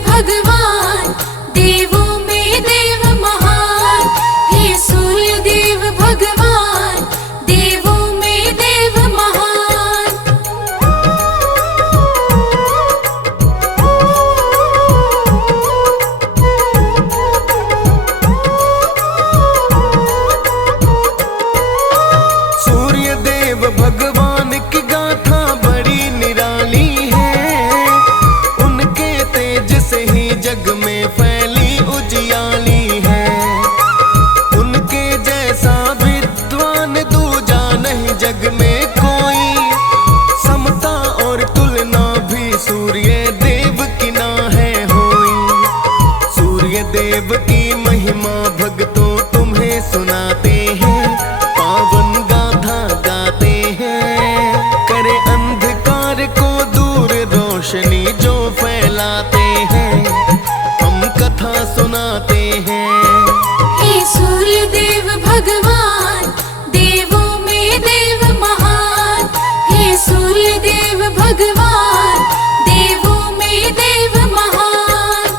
भगवान, देवों में देव महान। हे सूर्य देव भगवान, देवों में देव महान। सूर्य देव भगवान की गाथा बड़ी निराली है। उनके तेज से ही जग में फैली उजियाली है। उनके जैसा विद्वान दूजा नहीं जग में कोई। समता और तुलना भी सूर्य देव की ना है होई। सूर्य देव की महिमा भक्तों तुम्हें सुनाते हैं, पावन गाथा गाते हैं। करे अंधकार को दूर रोशनी जो फैलाते हैं, हम कथा सुनाते हैं। हे सूर्य देव भगवान, देवों में देव महान। हे सूर्य देव भगवान, देवों में देव महान।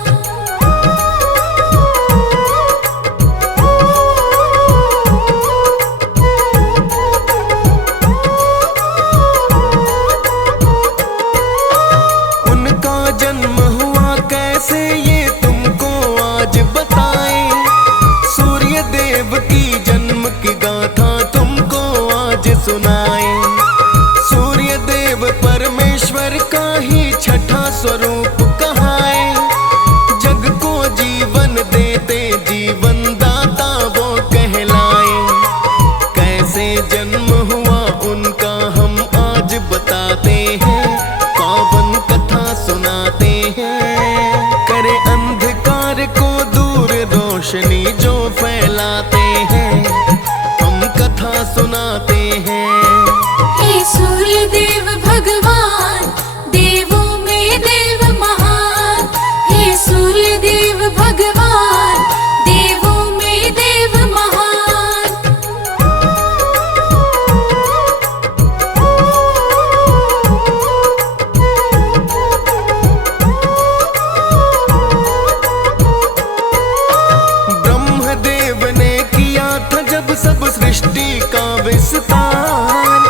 उनका जन्म हुआ कैसे ये तुमको आज बताएं। सूर्य देव की जन्म की गाथा तुमको आज सुनाएं। सूर्य देव परमेश्वर का ही छठा स्वरूप कहाए। जग को जीवन देते जीवन दाता वो कहलाए। कैसे जन्म हुआ उनका हम आज बताते हैं, पावन कथा सुनाते हैं। करे अंधकार को दूर रोशनी जो फैलाते हैं, हम कथा सुनाते हैं। हे सूर्य देव भगवान, देवों में देव महान। हे सूर्य देव भगवान, देवों में देव महान। ब्रह्मदेव ने किया था जब सब सृष्टि का विस्तार।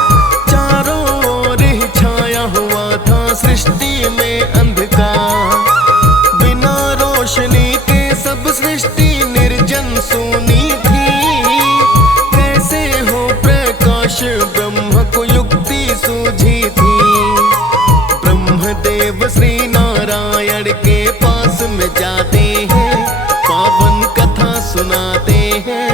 चारों ओर ही छाया हुआ था सृष्टि में अंधकार। बिना रोशनी के सब सृष्टि निर्जन सूनी थी। कैसे हो प्रकाश ब्रह्म को युक्ति सूझी थी। ब्रह्मदेव श्री नारायण के पास में जाते हैं, पावन कथा सुनाते हैं।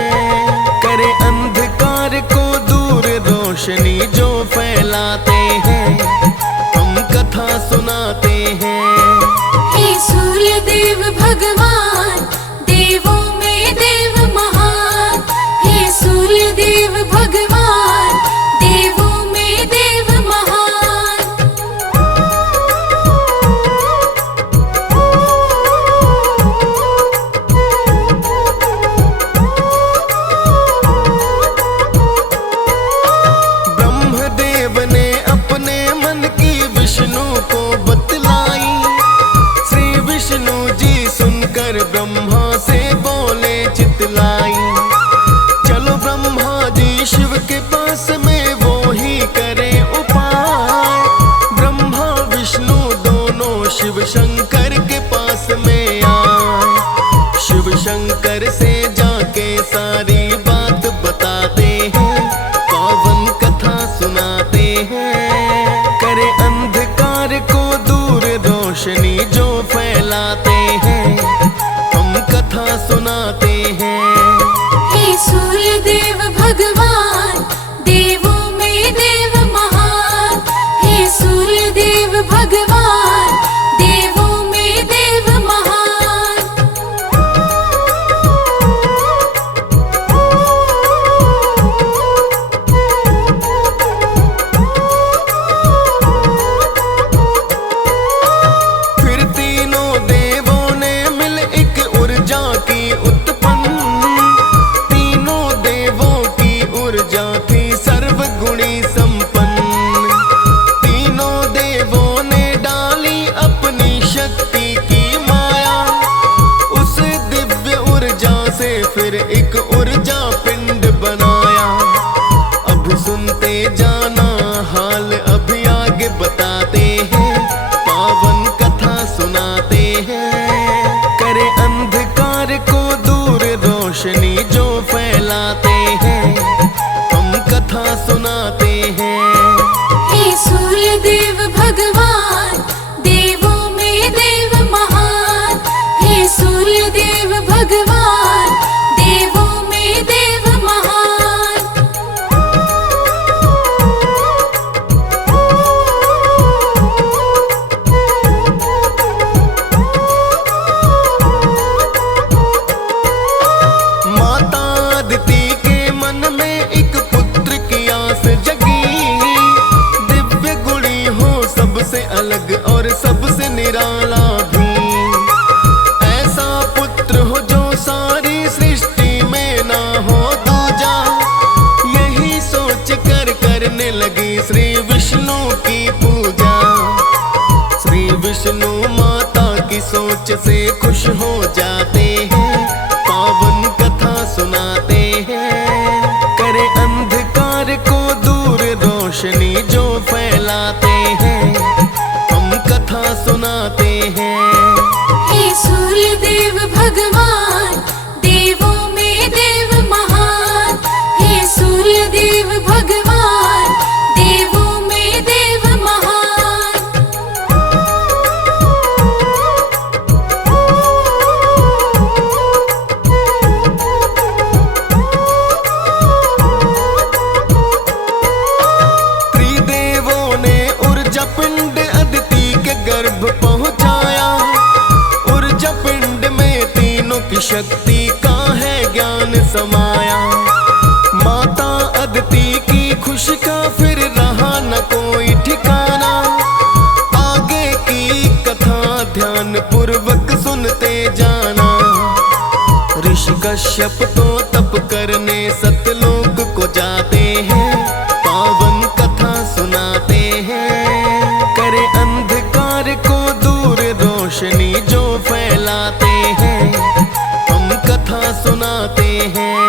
करे अंधकार को दूर रोशनी जो फैलाते हैं, हम कथा सुनाते हैं। हे सूर्य देव भगवान, देवों में देव महान। हे सूर्य देव भगवान, देवों में देव महान। ब्रह्मदेव ने अपने मन की विष्णु को बतलाई। श्री विष्णु जी सुनकर ब्रह्मा से बोले चितलाई। चलो ब्रह्मा जी शिव के पास में वो ही करे उपाय। ब्रह्मा विष्णु दोनों शिव शंकर के पास में आए। शिव शंकर से जाके सारी बात बताते हैं, पावन कथा सुनाते हैं। करे अंधकार को दूर रोशनी जो फैलाते हैं, हम कथा सुनाते हैं। हे सूर्य देव भगवान, देवों में देव महान। हे सूर्य देव भगवान, देवों में देव महान। फिर तीनों देवों ने मिल एक ऊर्जा की उत्पन्न। तीनों देवों की ऊर्जा थी सर्वगुणी संपन्न। तीनों देवों ने डाली अपनी शक्ति की मार। फिर एक ऊर्जा पिंड बनाया। अब सुनते जाना हाल अभी आगे बताते हैं, पावन कथा सुनाते हैं। करे अंधकार को दूर रोशनी जो फैलाते हैं, हम कथा सुनाते हैं। हे सूर्य देव भगवान, देवों में देव महान। हे सूर्य देव भगवान, देवों में देव महान। माता अदिति के मन में एक पुत्र की आस जगी, दिव्य गुणी हो सबसे अलग और सबसे निराला भी। ऐसा पुत्र हो जो सारी सृष्टि में ना हो दूजा, यही सोच कर करने लगी श्री विष्णु की पूजा। श्री विष्णु माता की सोच से खुश हो जाते हैं, पावन कथा सुनाते हैं। करे अंधकार को दूर रोशनी जो फैलाते हैं, हम कथा सुनाते हैं। हे सूर्य देव भगवान, देवों में देव महान। हे सूर्य देव भगवान, देवों में देव महान। त्रिदेवों ने ऊर्जा पिंड अदिति के गर्भ पहुंचाया। ऊर्जा पिंड में तीनों की शक्ति का है ज्ञान समाया। माता अदिति की खुशी का फिर रहा न कोई ठिकाना। आगे की कथा ध्यान पूर्वक सुनते जाना। ऋषि कश्यप तो तप करने सतलोक को जाते हैं, पावन कथा सुनाते हैं। करे अंधकार को दूर रोशनी जो फैलाते हैं, हम कथा सुनाते हैं।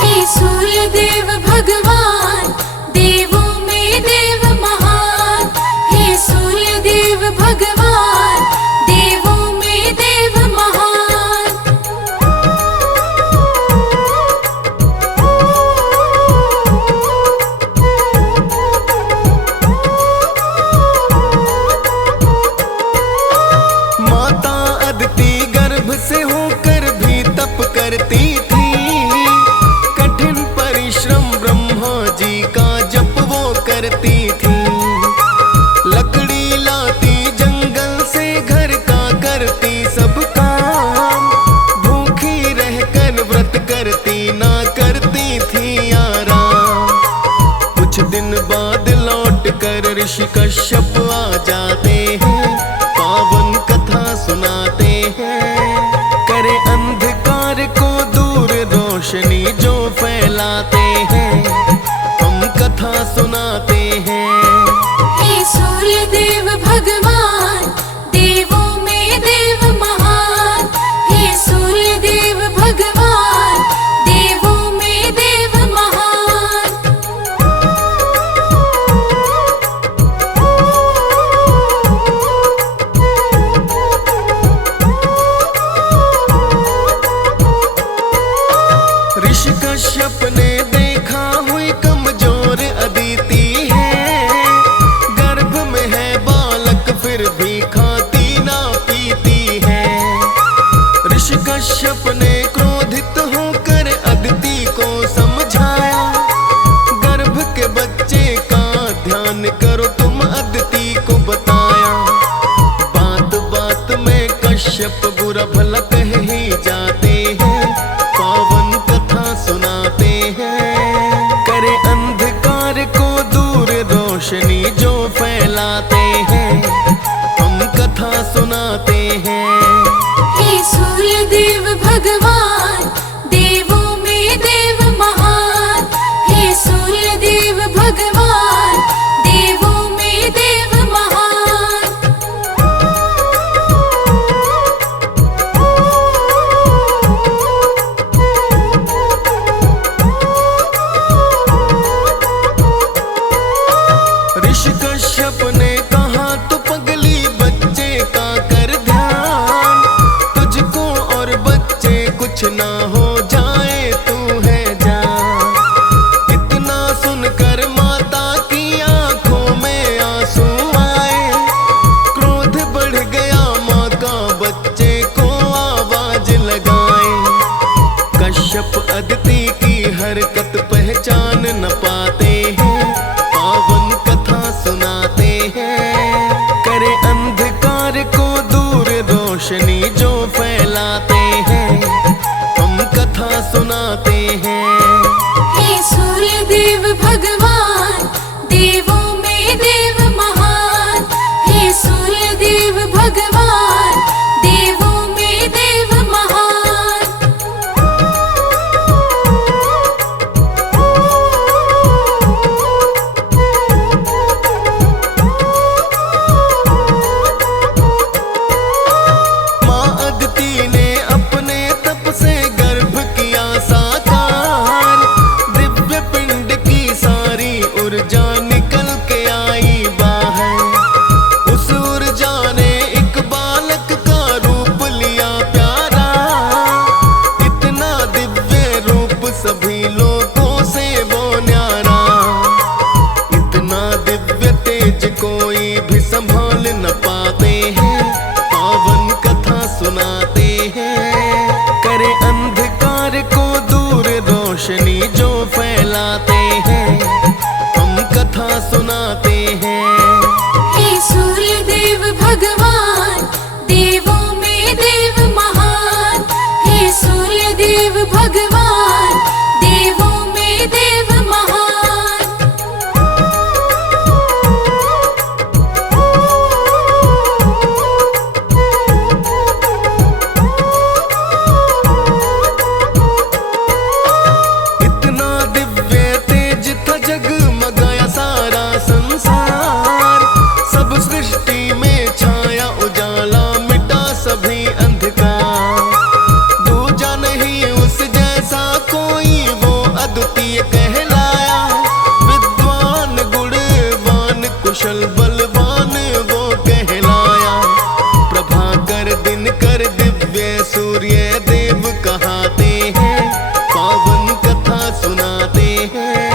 हे सूर्य देव भगवान, देवों में देव महान। हे सूर्य देव भगवान, देवों में देव महान। माता अदिति गर्भ से होकर भी तप करती थी। कठिन परिश्रम ब्रह्मा जी का जप वो करती थी। लकड़ी लाती जंगल से घर का करती सब काम। भूखी रहकर व्रत करती ना करती थी आराम। कुछ दिन बाद लौट कर ऋषि कश्यप आ जाते हैं, पावन कथा सुनाते हैं। करे अंधकार को दूर रोशनी जो फैलाते हैं, हम कथा सुनाते हैं। हे सूर्य देव भगवान, देवों में देव महान। हे सूर्य देव भगवान, देवों में देव महान। ऋषि कश्यप ने देखा हुई कमजोर अदिति है। गर्भ में है बालक फिर भी खाती ना पीती है। ऋषि कश्यप ने क्रोधित होकर अदिति को समझाया। गर्भ के बच्चे का ध्यान करो तुम, अदिति को बताया। बात बात में कश्यप बुरा भला कह ही जाते हैं, पावन कथा सुनाते हैं। करे अंधकार को दूर रोशनी जो फैलाते हैं, हम कथा सुनाते हैं। हे सूर्य देव भगवान, देवों में देव महान। हे सूर्य देव भगवान, देवों में देव महान। रोशनी जो फैलाते हैं, हम कथा सुनाते हैं। हे सूर्य देव भगवान, देवों में देव महान। हे सूर्य देव भगवान, देवों में देव महान। माँ अदिति ने अपने तप से गर्भ किया साकार, दिव्य पिंड की सारी ऊर्जा निकल के आई बाहर। उस ऊर्जा ने एक बालक का रूप लिया प्यारा, इतना दिव्य रूप सभी लोगों से वो न्यारा। इतना दिव्य तेज कोई भी संभाल न पाते हैं, पावन कथा सुनाते हैं। करे अंधकार को दूर रोशनी जो फैलाते हैं, हम कथा सुनाते हैं। हे सूर्य देव भगवान, देवों में देव महान। हे सूर्य देव भगवान, देवों में देव महान। इतना दिव्य तेज था जगमगाया सारा संसार, सब सृष्टि में छाया उजाला, मिटा सभी अंधकार। दूजा नहीं उस जैसा कोई, वो अद्वितीय कहलाया। विद्वान गुणवान कुशल बलवान वो कहलाया। प्रभाकर दिनकर दिव्य सूर्य देव कहाते हैं, पावन कथा सुनाते हैं।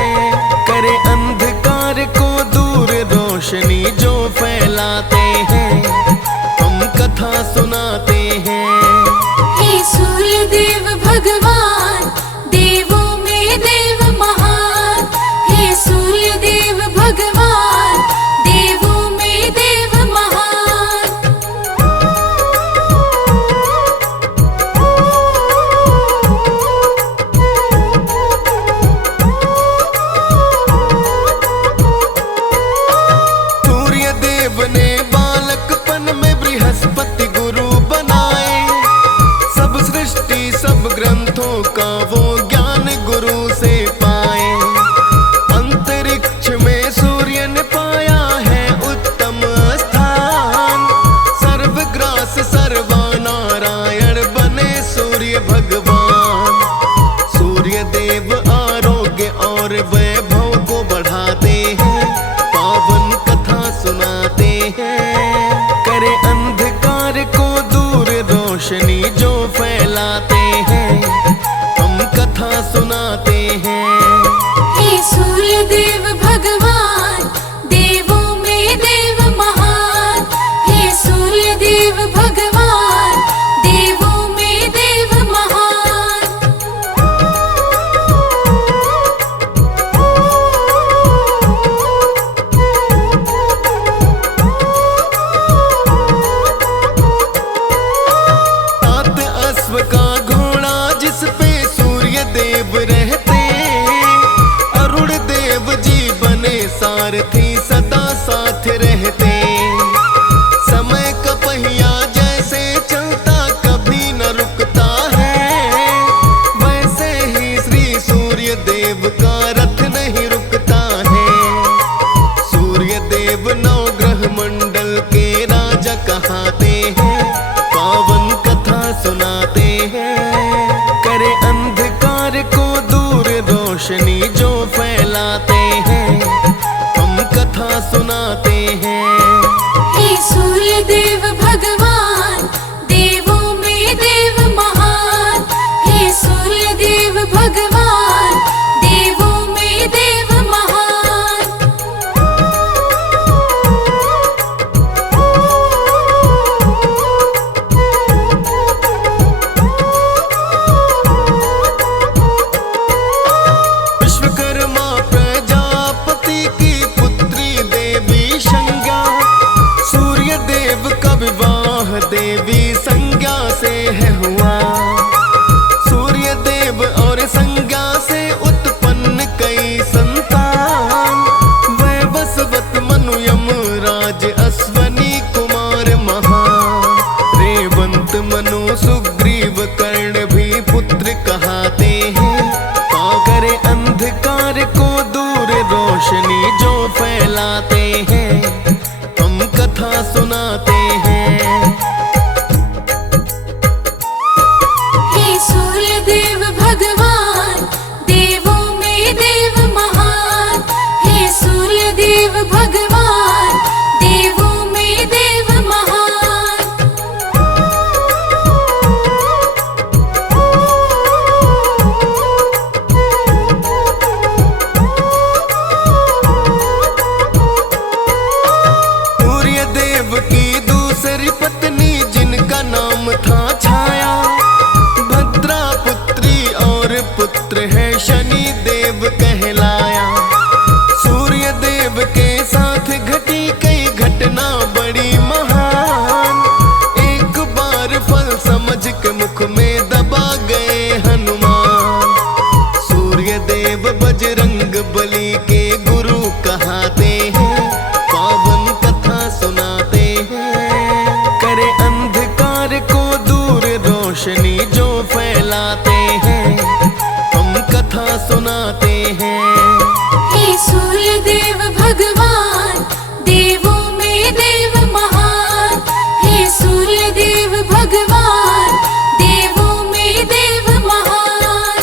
करे अंधकार को दूर रोशनी जो फैलाते हैं, हम कथा सुनाते हैं। हे सूर्य देव भगवान, देवों में देव महान। हे सूर्य देव भगवान, देवों में देव महान। सूर्य देव ने बालकपन में बृहस्पति गुरु बनाए, सब सृष्टि सब ग्रंथों का वो ज्ञान गुरु से पाए। अंतरिक्ष में सूर्य ने पाया है उत्तम स्थान, सर्वग्रास सर्वनारायण बने सूर्य भगवान। सूर्य देव आरोग्य और वैभव को बढ़ाते हैं, पावन कथा सुनाते हैं। करे अंधकार को दूर रोशनी जो फैलाते हैं, हम कथा सुनाते हैं। हे सूर्य देव भगवान, देवों में देव महान। हे सूर्य देव भगवान, देवों में देव महान। सात अश्व का घोड़ा जिस पे सूर्य देव रहते, अरुण देव जी बने सारथी सदा साथ रहते। समय का पहिया जैसे चलता कभी न रुकता है, वैसे ही श्री सूर्य देव का रथ नहीं रुकता है। सूर्य देव नवग्रह मंडल के राजा कहाते हैं, पावन कथा सुनाते हैं। करे अंधकार को दूर रोशनी जो फैलाते हैं, हम कथा सुनाते हैं। हे सूर्य देव भगवान, देवों में देव महान। हे सूर्य देव भगवान, देवों में देव महान। देवी संग पत्नी जिनका नाम था छाया, भद्रा पुत्री और पुत्र है शनि देव कहलाया। सूर्य देव के साथ घटी कई घटना बड़ी महान, एक बार फल समझ के मुख में दबा गए हनुमान। सूर्य देव बजरंग बली के गुरु कहाते हैं, पावन कथा सुनाते हैं। करे अंधकार को दूर रोशनी जो फैलाते हैं, हम कथा सुनाते हैं। हे सूर्य देव भगवान, देवों में देव महान। हे सूर्य देव भगवान, देवों में देव महान।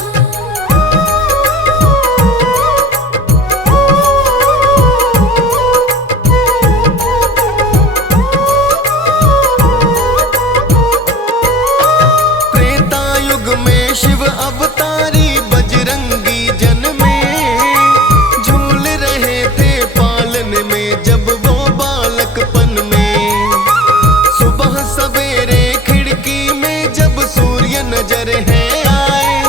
त्रेतायुग में शिव अवतारी बजरंगी जन्मे, झूल रहे थे पालन में जब वो बालकपन में। सुबह सवेरे खिड़की में जब सूर्य नजर है आए,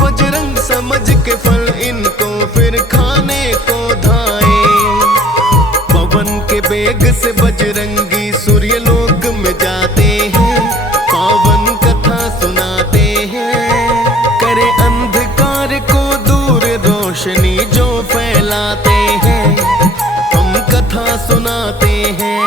बजरंग समझ के फल इनको फिर खाने को धाए। पवन के बेग से बजरंगी सूर्य लोक में जाते हैं, पावन कथा सुनाते हैं। करे अंधकार को दूर रोशनी जो फैलाते हैं, हम कथा सुनाते हैं।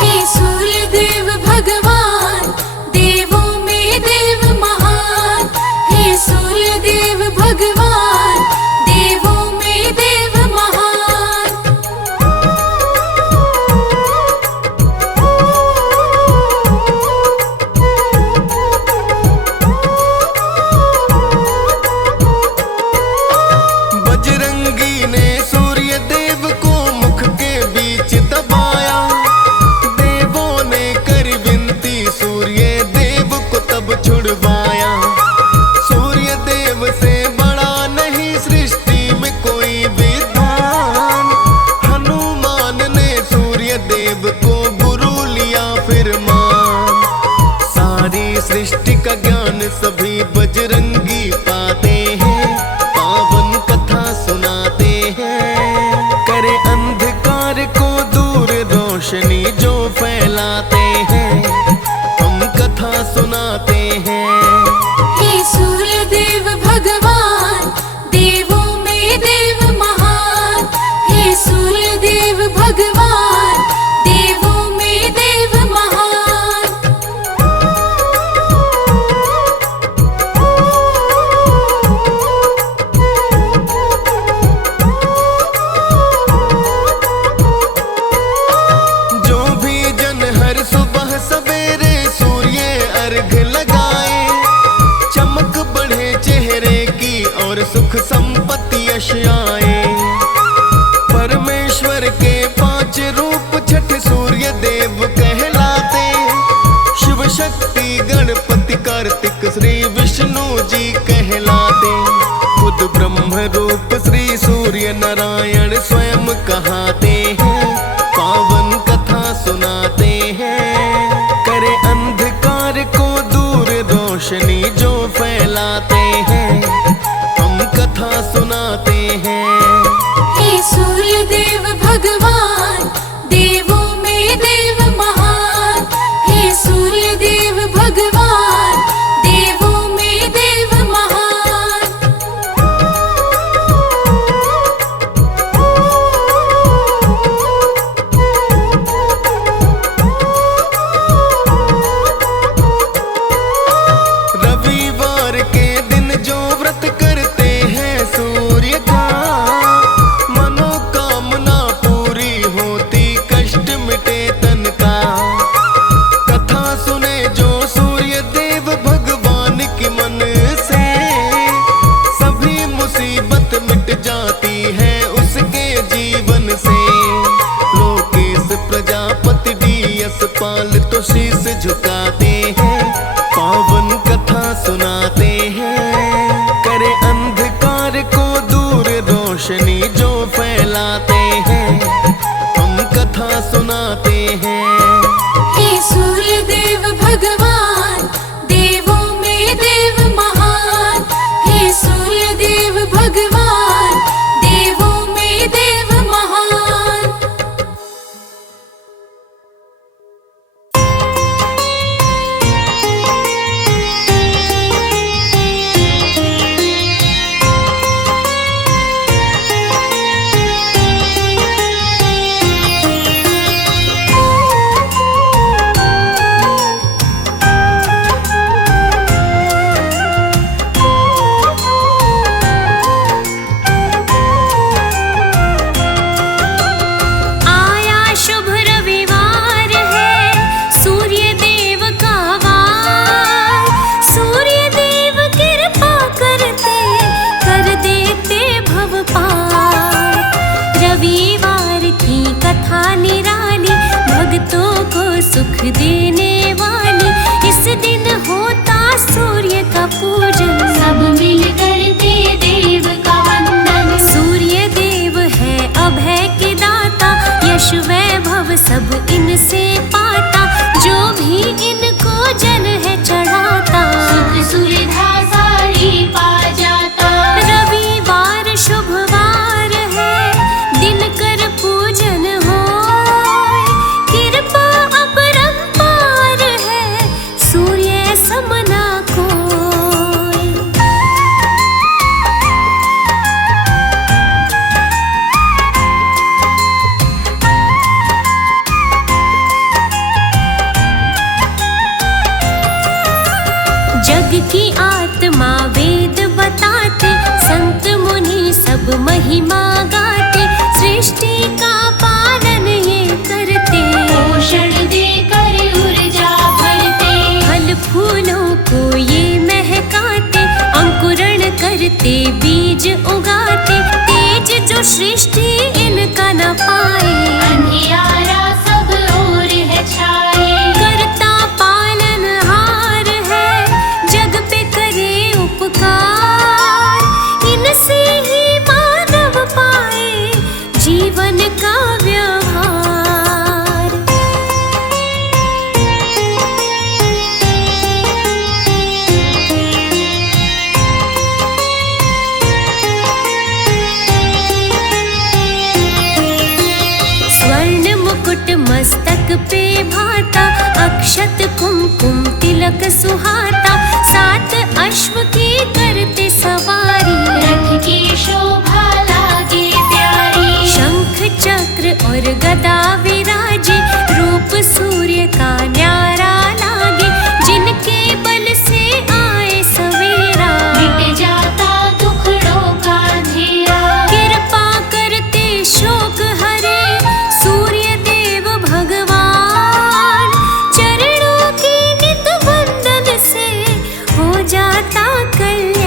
हे सूर्य देव भगवान, देवों में देव महान। हे सूर्य देव भगवान, देवों में देव महान। बजरंगी ने सूर्य देव को मुख के बीच दबाया, देवों ने कर विनती सूर्य देव को तब छुड़वाया। सूर्य देव से बड़ा नहीं सृष्टि में कोई विद्वान, हनुमान ने सूर्य देव को गुरु लिया फिर मान। सारी सृष्टि का ज्ञान सभी बजरंगी पाते हैं, पावन कथा सुनाते हैं। करे अंधकार को दूर रोशनी जो फैलाते हैं, हम कथा सुनाते हैं। हे सूर्य देव भगवान, देवों में देव महान। हे सूर्य देव भगवान, देवों में देव महान। जो भी जन हर सुबह सवेरे सूर्य अर्घ लगाए, चमक बढ़े चेहरे की और सुख संपत्ति यश आए। परमेश्वर के 5 रूप छठ सूर्य देव कहलाते, शिव शक्ति गणपति कार्तिक श्री विष्णु जी कहलाते। खुद ब्रह्म रूप श्री सूर्य नारायण स्वयं कहाते हैं, पावन कथा सुनाते हैं। करे अंधकार को दूर रोशनी जो फैलाते हैं, हम कथा सुनाते हैं। हे सूर्य देव भगवान, देवों में देव महान। हे सूर्य देव भगवान, देवों में देव महान। रविवार के दिन जो व्रत करते हैं सूर्य का, मनोकामना पूरी होती, कष्ट मिटे तन का। कथा सुने जो सूर्य देव भगवान की मन से, सभी मुसीबत मिट जाती है उसके जीवन से। लोकेश प्रजापति डीएस पाल तो शीश झुकाते हैं, पावन कथा सुनाते हैं। करे अंधकार को दूर रोशनी जो फैलाते हैं, हम कथा सुनाते हैं। हे भगवान, देवों में देव महान। हे सूर्य देव भगवान, देवों में देव महान। सुख देने वाली, इस दिन होता सूर्य का पूजन। सब मिल करते देव का वंदन। सूर्य देव है अभय के दाता, यश वैभव सब इनसे पाता। जो भी इनको जल है चढ़ाता, सुख सुविधा सारी पा जाता। रविवार शुभवार है, दिन कर पूजन हो। कृपा अपरंपार है, सूर्य समना कोई। जग की आत्मा वेद बताते, संत मुनि सब महिमा गाते। सृष्टि का पालन ये करते, पोषण देकर ऊर्जा भरते। फल फूलों को ये महकाते, अंकुरण करते बीज उगाते। तेज जो सृष्टि इनका न पाए, अंधियारा सब ओर है छाए। करता पालनहार है, जग पे करे उपकार। इनसे ही मानव पाए जीवन का व्यवहार। स्वर्ण मुकुट मस्तक पे भाता, अक्षत कुमकुम तिलक सुहाता। सात अश्व की करते सवारी, रथ की शोभा लागे प्यारी। शंख चक्र और गदा विराजे, रूप सूर्य का न्यारा लागे। जिनके बल से आए सवेरा, मिट जाता दुखड़ों का अंधेरा। कृपा करते शोक हरे, सूर्य देव भगवान। चरणों की नित वंदन से हो जाता कल्याण।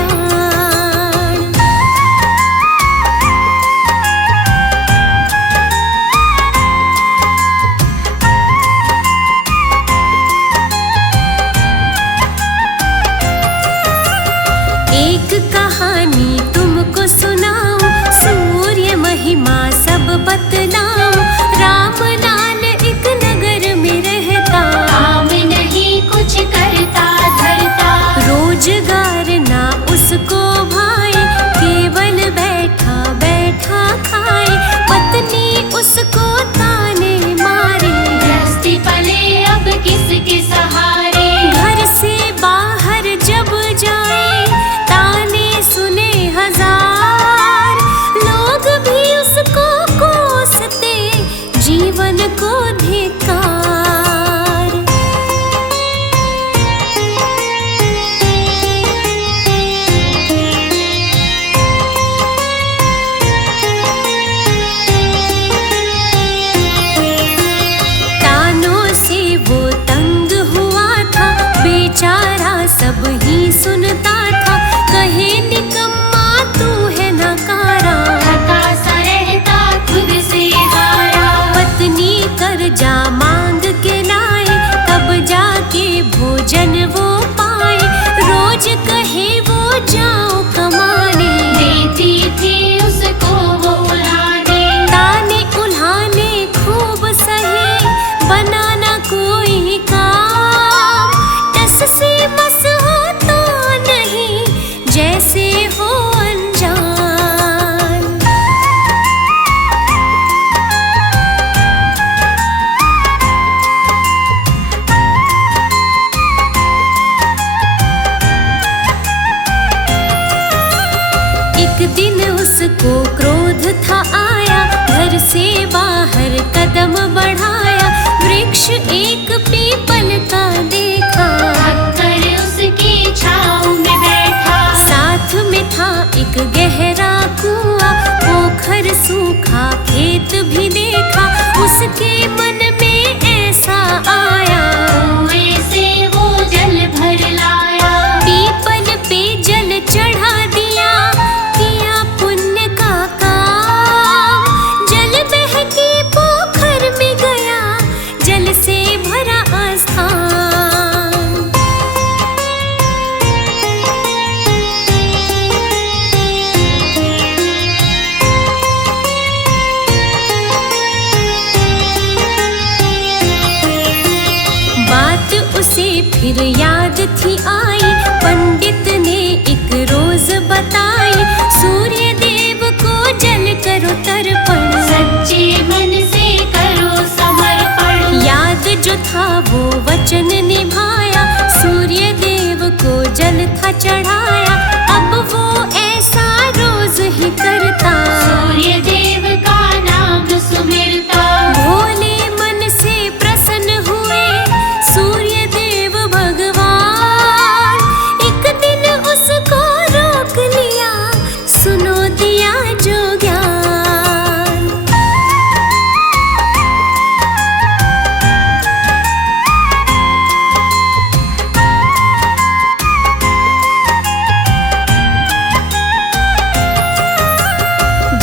एक कहानी तुमको सुनाऊं, सूर्य महिमा सब बतलाऊं। राम लाल एक नगर में रहता, काम नहीं कुछ करता धरता। रोजगार ना उसको भाए, केवल बैठा बैठा खाए। पत्नी उसको ताने मारे, गृहस्थी पले अब किसके सहारे। घर से बाहर जब जाए, ताने सुने हजार। लोग भी उसको कोसते, जीवन को धिक्कार। तानों से वो तंग हुआ था, बेचारा सब ही सुनता था। कहे निकम्मा तू है नकारा, थका सा रहता खुद से हारा। पत्नी कर्जा मांग के लाए, तब जाके भोजन वो पाए। रोज कहे वो जाओ कमाने, देती थी उसको वो उल्हाने। ताने उल्हाने खूब सहे, बनाना कोई काम। उसको क्रोध था आया, घर से बाहर कदम बढ़ाया, वृक्ष एक पीपल का देखा, पत्थर उसकी छाँव में बैठा। साथ में था एक गहरा कुआं, पोखर सूखा खेत भी देखा, उसके मन में ऐसा आया, कुएं से वो जल भर लाया। पीपल पे जल चढ़ा दिया, किया पुण्य का काम, जल बह के पोखर में गया, जल से भरा आस्थान। बात उसे फिर याद थी आई, पंडित ने एक रोज बताई, सूर्य देव को जल करो तर्पण, सच्चे मन से करो समर्पण। याद जो था वो वचन निभाया, सूर्य देव को जल था चढ़ाया, अब वो ऐसा रोज ही करता, सूर्य देव का नाम सुमिरता। भोले मन से प्रसन्न हुए सूर्य देव भगवान, एक दिन उसको रोक लिया, सुनो दिया जो ज्ञान।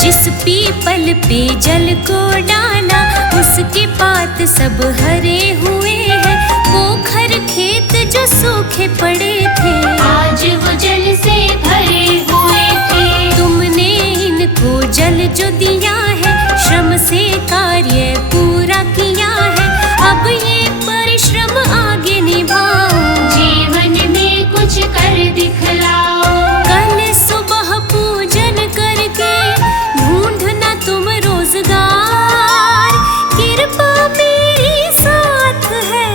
जिस पीपल पे जल को डाला, उसके पात सब हरे हुए हैं, पोखर खेत जो सूखे पड़े थे, आज वो जल से भरे हुए थे। तुमने इनको जल जो दिया है, श्रम से कार्य पूरा किया है, अब ये परिश्रम आगे निभाओ, जीवन में कुछ कर दिखलाओ। कल सुबह पूजन करके ढूंढना तुम रोजगार, कृपा मेरी साथ है,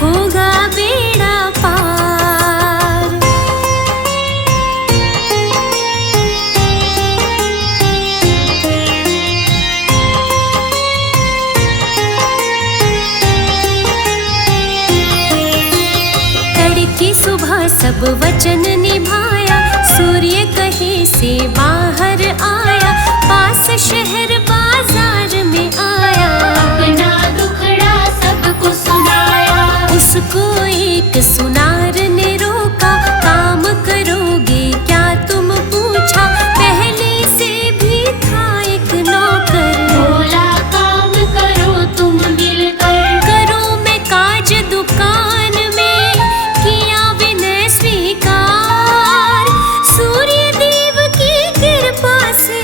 होगा बेड़ा पार। तड़के सुबह सब वचन निभाया, सूर्य कहे से बाहर आया, पास शहर बाजार में आया, अपना दुखड़ा सबको सुनाया। उसको एक सुनार ने रोका, काम करोगे क्या तुम पूछा, पहले से भी था एक नौकर, बोला काम करो तुम मिलकर। करो मैं काज दुकान में, किया विनय स्वीकार, सूर्य देव की कृपा से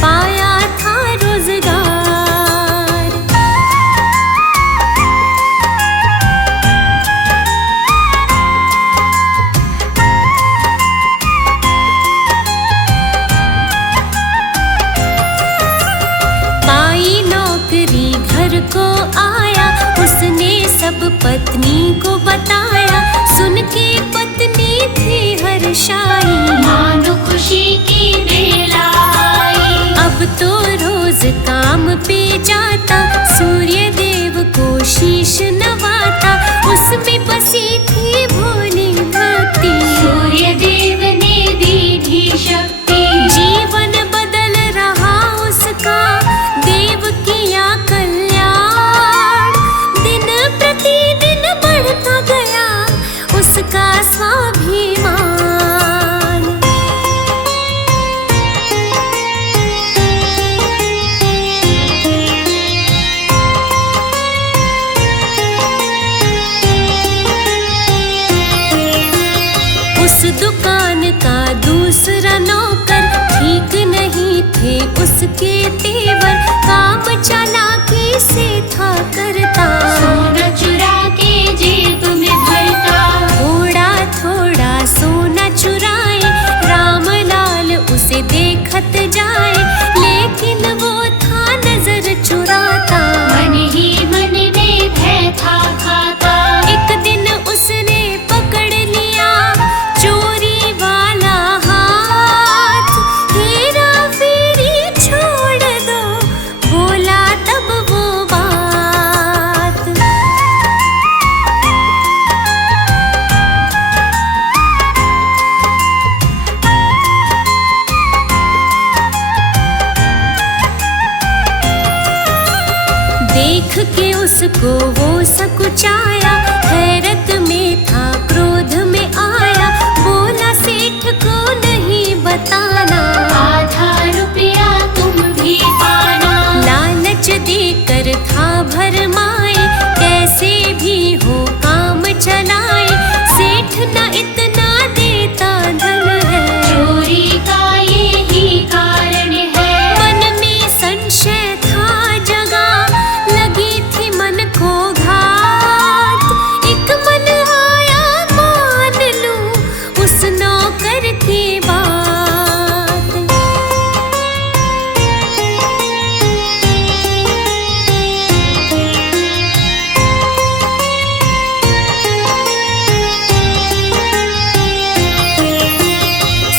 पाया था रोजगार। पाई नौकरी घर को आया, उसने सब पत्नी को बताया, सुन के पत्नी थी हर्षाई, मानो खुशी की बेला आई। अब तो रोज काम पे जाता, सूर्य देव को शीश नवाता, उसमें बसी थी भोली भक्ति, सूर्य देव ने दी थी शक्ति। जीवन बदल रहा उसका, देव किया कल्याण, दिन प्रतिदिन बढ़ता गया उसका स्वाभिमान। उस दुकान का दूसरा नौकर, ठीक नहीं थे उसके तेवर, काम चालाकी से था करता, सोना चुरा के जेब में भरता। थोड़ा थोड़ा सोना चुराए, रामलाल उसे देखत जाए, लेकिन वो था नजर चुराता, मन ही मन में भय था खाता। एक दिन उसने पकड़ लिया चोरी वाला हाथ, हेरा फेरी उसको वो सकुचाया, हैरत में था क्रोध में आया, बोला सेठ को नहीं बताना, आधा रुपया तुम भी पाना। लालच देकर था भरमाए, कैसे भी हो काम चलाए, सेठ न इतना देता धन है, चोरी का यही कारण है। मन में संशय था जगा, लगी थी मन को घात, एक मन आया मान लूं उस नौकर की बात।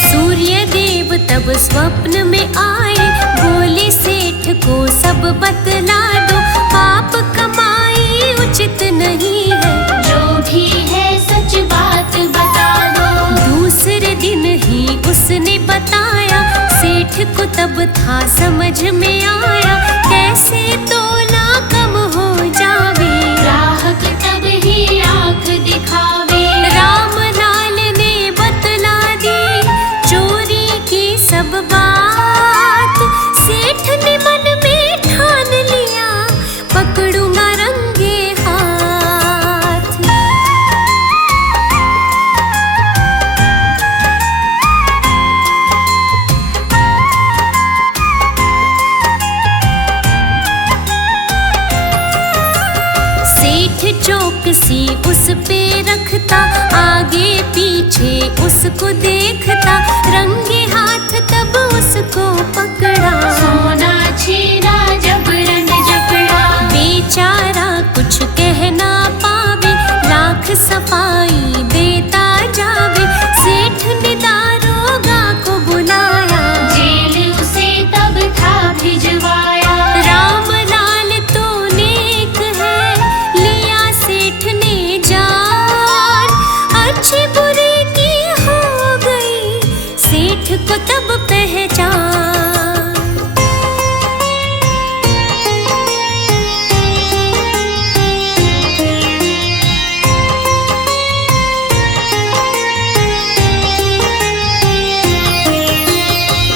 सूर्य देव तब स्वप्न में आए, बोले सेठ को सब बतला दो, पाप कमाई उचित नहीं है, जो भी है सच बात बता दो। दूसरे दिन ही उसने बताया, सेठ को तब था समझ में आया, कैसे तोला कम हो जावे, ग्राहक तब ही आंख दिखावे। रामलाल ने बतला दी चोरी की सब बात, सेठ ने मन में ठान लिया, पकड़ूंगा रंगे हाथ। सेठ चौकसी उस पे रखता, आगे पीछे उसको देखता, रंगे हाथ तब उसको पकड़ा, सोना छीना जबरन जकड़ा। बेचारा कुछ कह ना पावे, लाख सफाई देता जावे, सेठ ने दारोगा को बुलाया, जेल उसे तब था भिजवाया। रामलाल तो नेक है, लिया सेठ ने जान, अच्छी बुरी की हो गई सेठ को तब पहचान।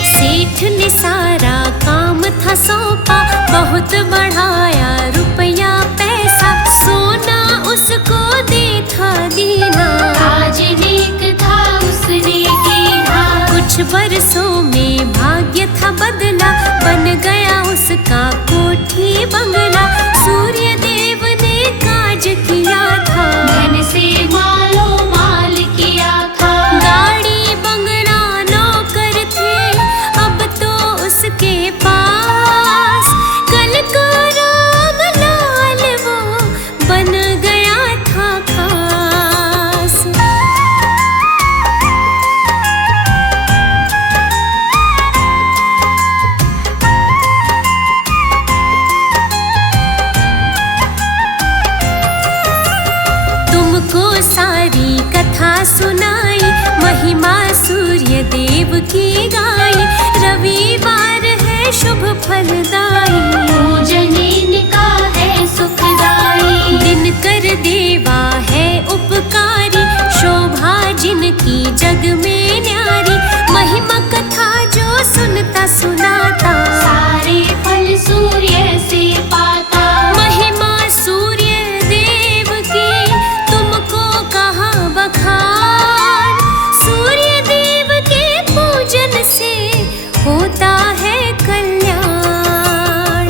सेठ ने सारा काम था सौंपा, बहुत बढ़ाया रुपया पैसा, सोना उसको दे था दीना, आज नेक था उसने कीना। कुछ बरसों में भाग्य था बदला, बन गया उसका कोठी बंगला, सूर्य देव ने काज किया था, धन से मालो माल किया था। गाड़ी बंगला नौकर थे अब तो उसके पास, कल का रामलाल वो बन गया था खास। तुमको सारी कथा सुनाई, महिमा सूर्य देव की गाई, रविवार है शुभ फलदाई, पूजने का है सुखदाई। दिन कर देवा है उपकारी, शोभा जिनकी जग में न्यारी, महिमा कथा जो सुनता सुनाता, सारे फल सूर्य से पाता। महिमा सूर्य देव की तुमको कहाँ बखान, सूर्य देव के पूजन से होता है कल्याण।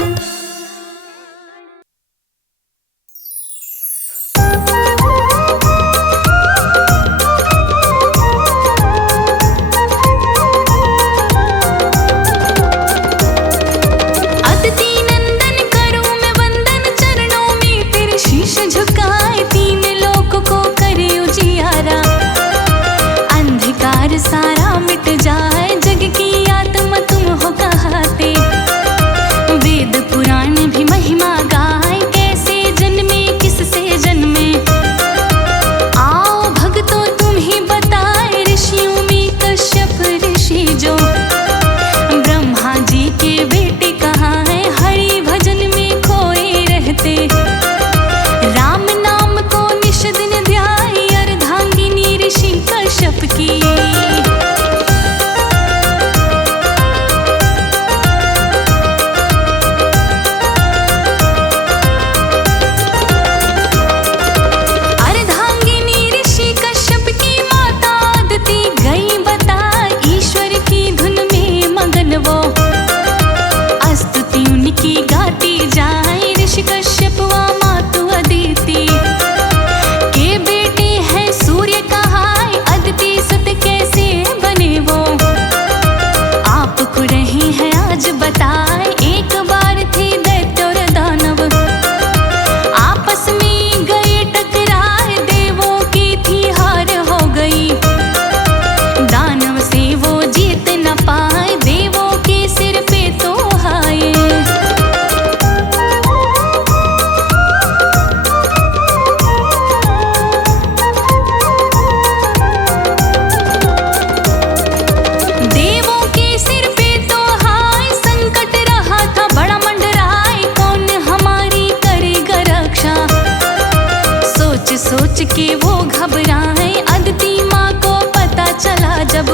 सोचे वो घबराए, अदिति माँ को पता चला जब,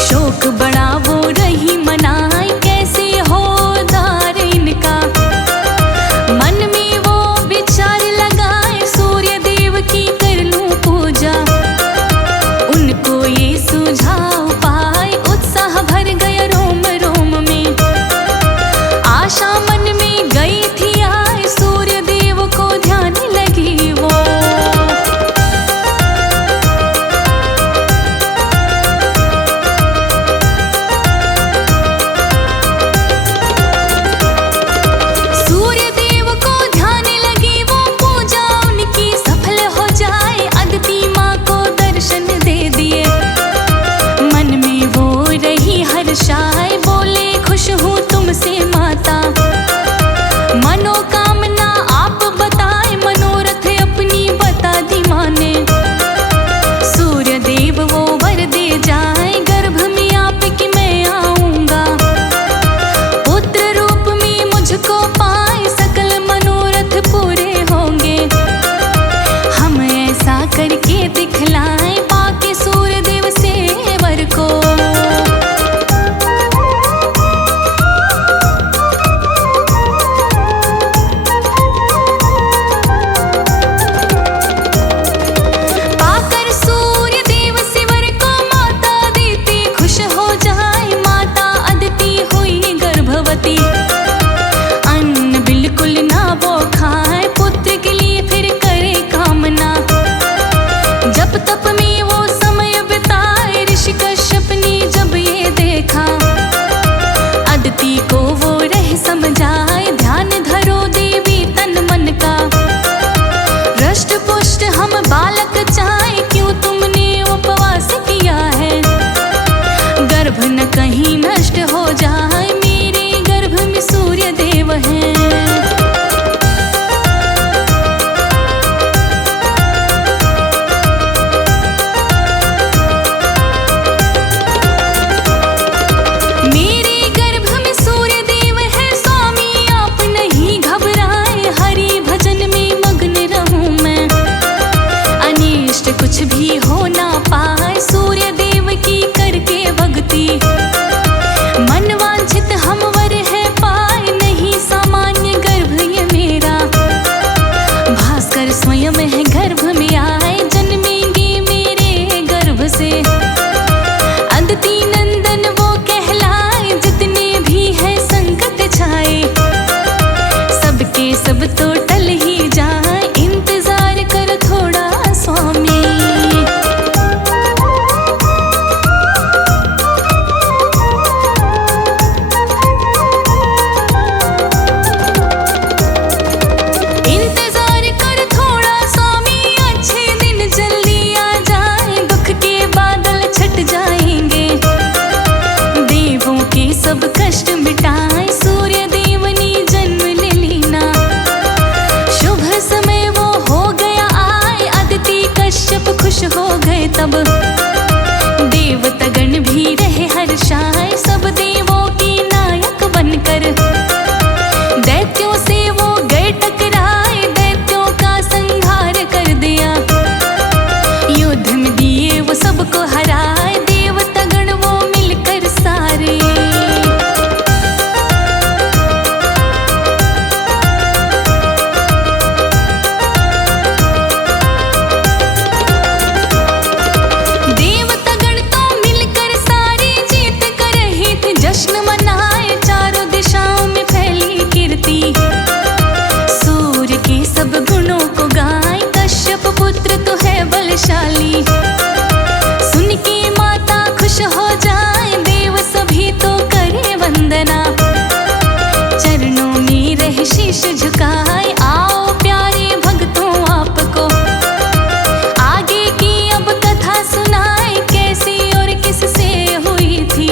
शोक बड़ा वो रही मनाए, कैसे हो उद्धार इनका। मन में वो विचार लगाए, सूर्य देव की कर लूं पूजा, उनको ये सुझाव पाए, उत्साह भर गया रोम रोम में, आशा मन में गई थी आए, सूर्य देव को ध्यान लगी वो। सूर्य देव को ध्यान लगी वो, पूजा उनकी सफल हो जाए, अदिति माँ को दर्शन दे दिए, मन में वो रही हर्षाए, बोले खुश हूँ तुमसे माता, मनोकामना आप बताए, मनोरथ अपनी बता दी माँ ने, सूर्य देव वो वर दे जाए, गर्भ में आपकी मैं आऊंगा, पुत्र रूप में मुझको पाए, सकल मनोरथ पूरे होंगे, हम ऐसा करके दिखलाए, पाके सूर्य देव से वर को। पाकर सूर्य देव से वर को, माता अदिति खुश हो जाए, माता अदिति हुई गर्भवती, अन्न बिल्कुल ना वो खाए, पुत्र के लिए फिर करे कामना, जब तप में वो समय बिताए, ऋषि कश्यप ने जब ये देखा, अदिति को वो रह समझाए, ध्यान धरो देवी तन मन का, रष्ट पुष्ट हम बालक चाहे, क्यों तुमने उपवास किया है, गर्भ न कहीं नष्ट हो जाए, मेरे गर्भ में सूर्य देव है। मेरे गर्भ में सूर्य देव है, स्वामी आप नहीं घबराए, हरि भजन में मग्न रहूं मैं, अनिष्ट कुछ भी हो ना पाए, सूर्य देव की करके भक्ति, मन वांछित हम वर है पाए, नहीं सामान्य गर्भ ये मेरा, भास्कर स्वयं है गर्भ में आए, जन्मेंगे मेरे गर्भ से, अदिति नंदन वो कहलाए, जितने भी है संकट छाए, सबके सब तो टल ही जाए, इंतजार कर थोड़ा स्वामी। इंतजार कर थोड़ा स्वामी, अच्छे दिन जल्दी आ जाए, दुख के बादल छट जाएंगे, देवों के सब कष्ट मिटाए, सूर्य देव ने जन्म ले लीना, शुभ समय वो हो गया आए, अदिति कश्यप खुश हो गए तब, देवतागण भी रहे हर्षाए, सब देवों की नायक बनकर, दैत्यों से वो गए टकराए, दैत्यों का संहार कर दिया, युद्ध में दिए वो सबको हराए, देवतागण वो मिलकर सारे। देवतागण तो मिलकर सारे जीत कर रहे थे, जश्न मनाए, चारों दिशाओं में फैली कीर्ति, सूर्य के सब गुणों को गाए, कश्यप पुत्र तो है बलशाली, सुन के माता खुश हो जाए, देव सभी तो करे वंदना, चरणों में रह शीश झुकाए, आओ प्यारे भक्तों आपको, आगे की अब कथा सुनाए, कैसे और किससे हुई थी,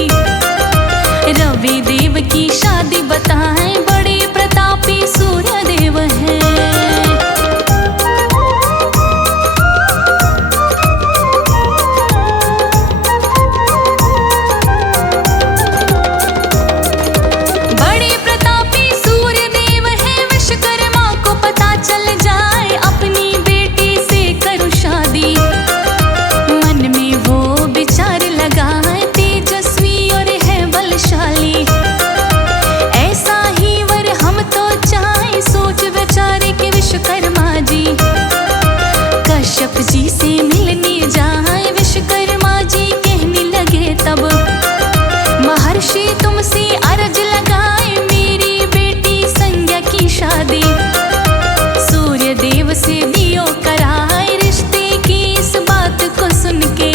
रवि देव की शादी बताएं, बड़े प्रतापी सूर्य देव हैं। जी से मिलने जाए, विश्वकर्मा जी कहने लगे तब, महर्षि तुमसे अर्ज लगाए, मेरी बेटी संज्ञा की शादी सूर्य देव से दियो कराए, रिश्ते की इस बात को सुन के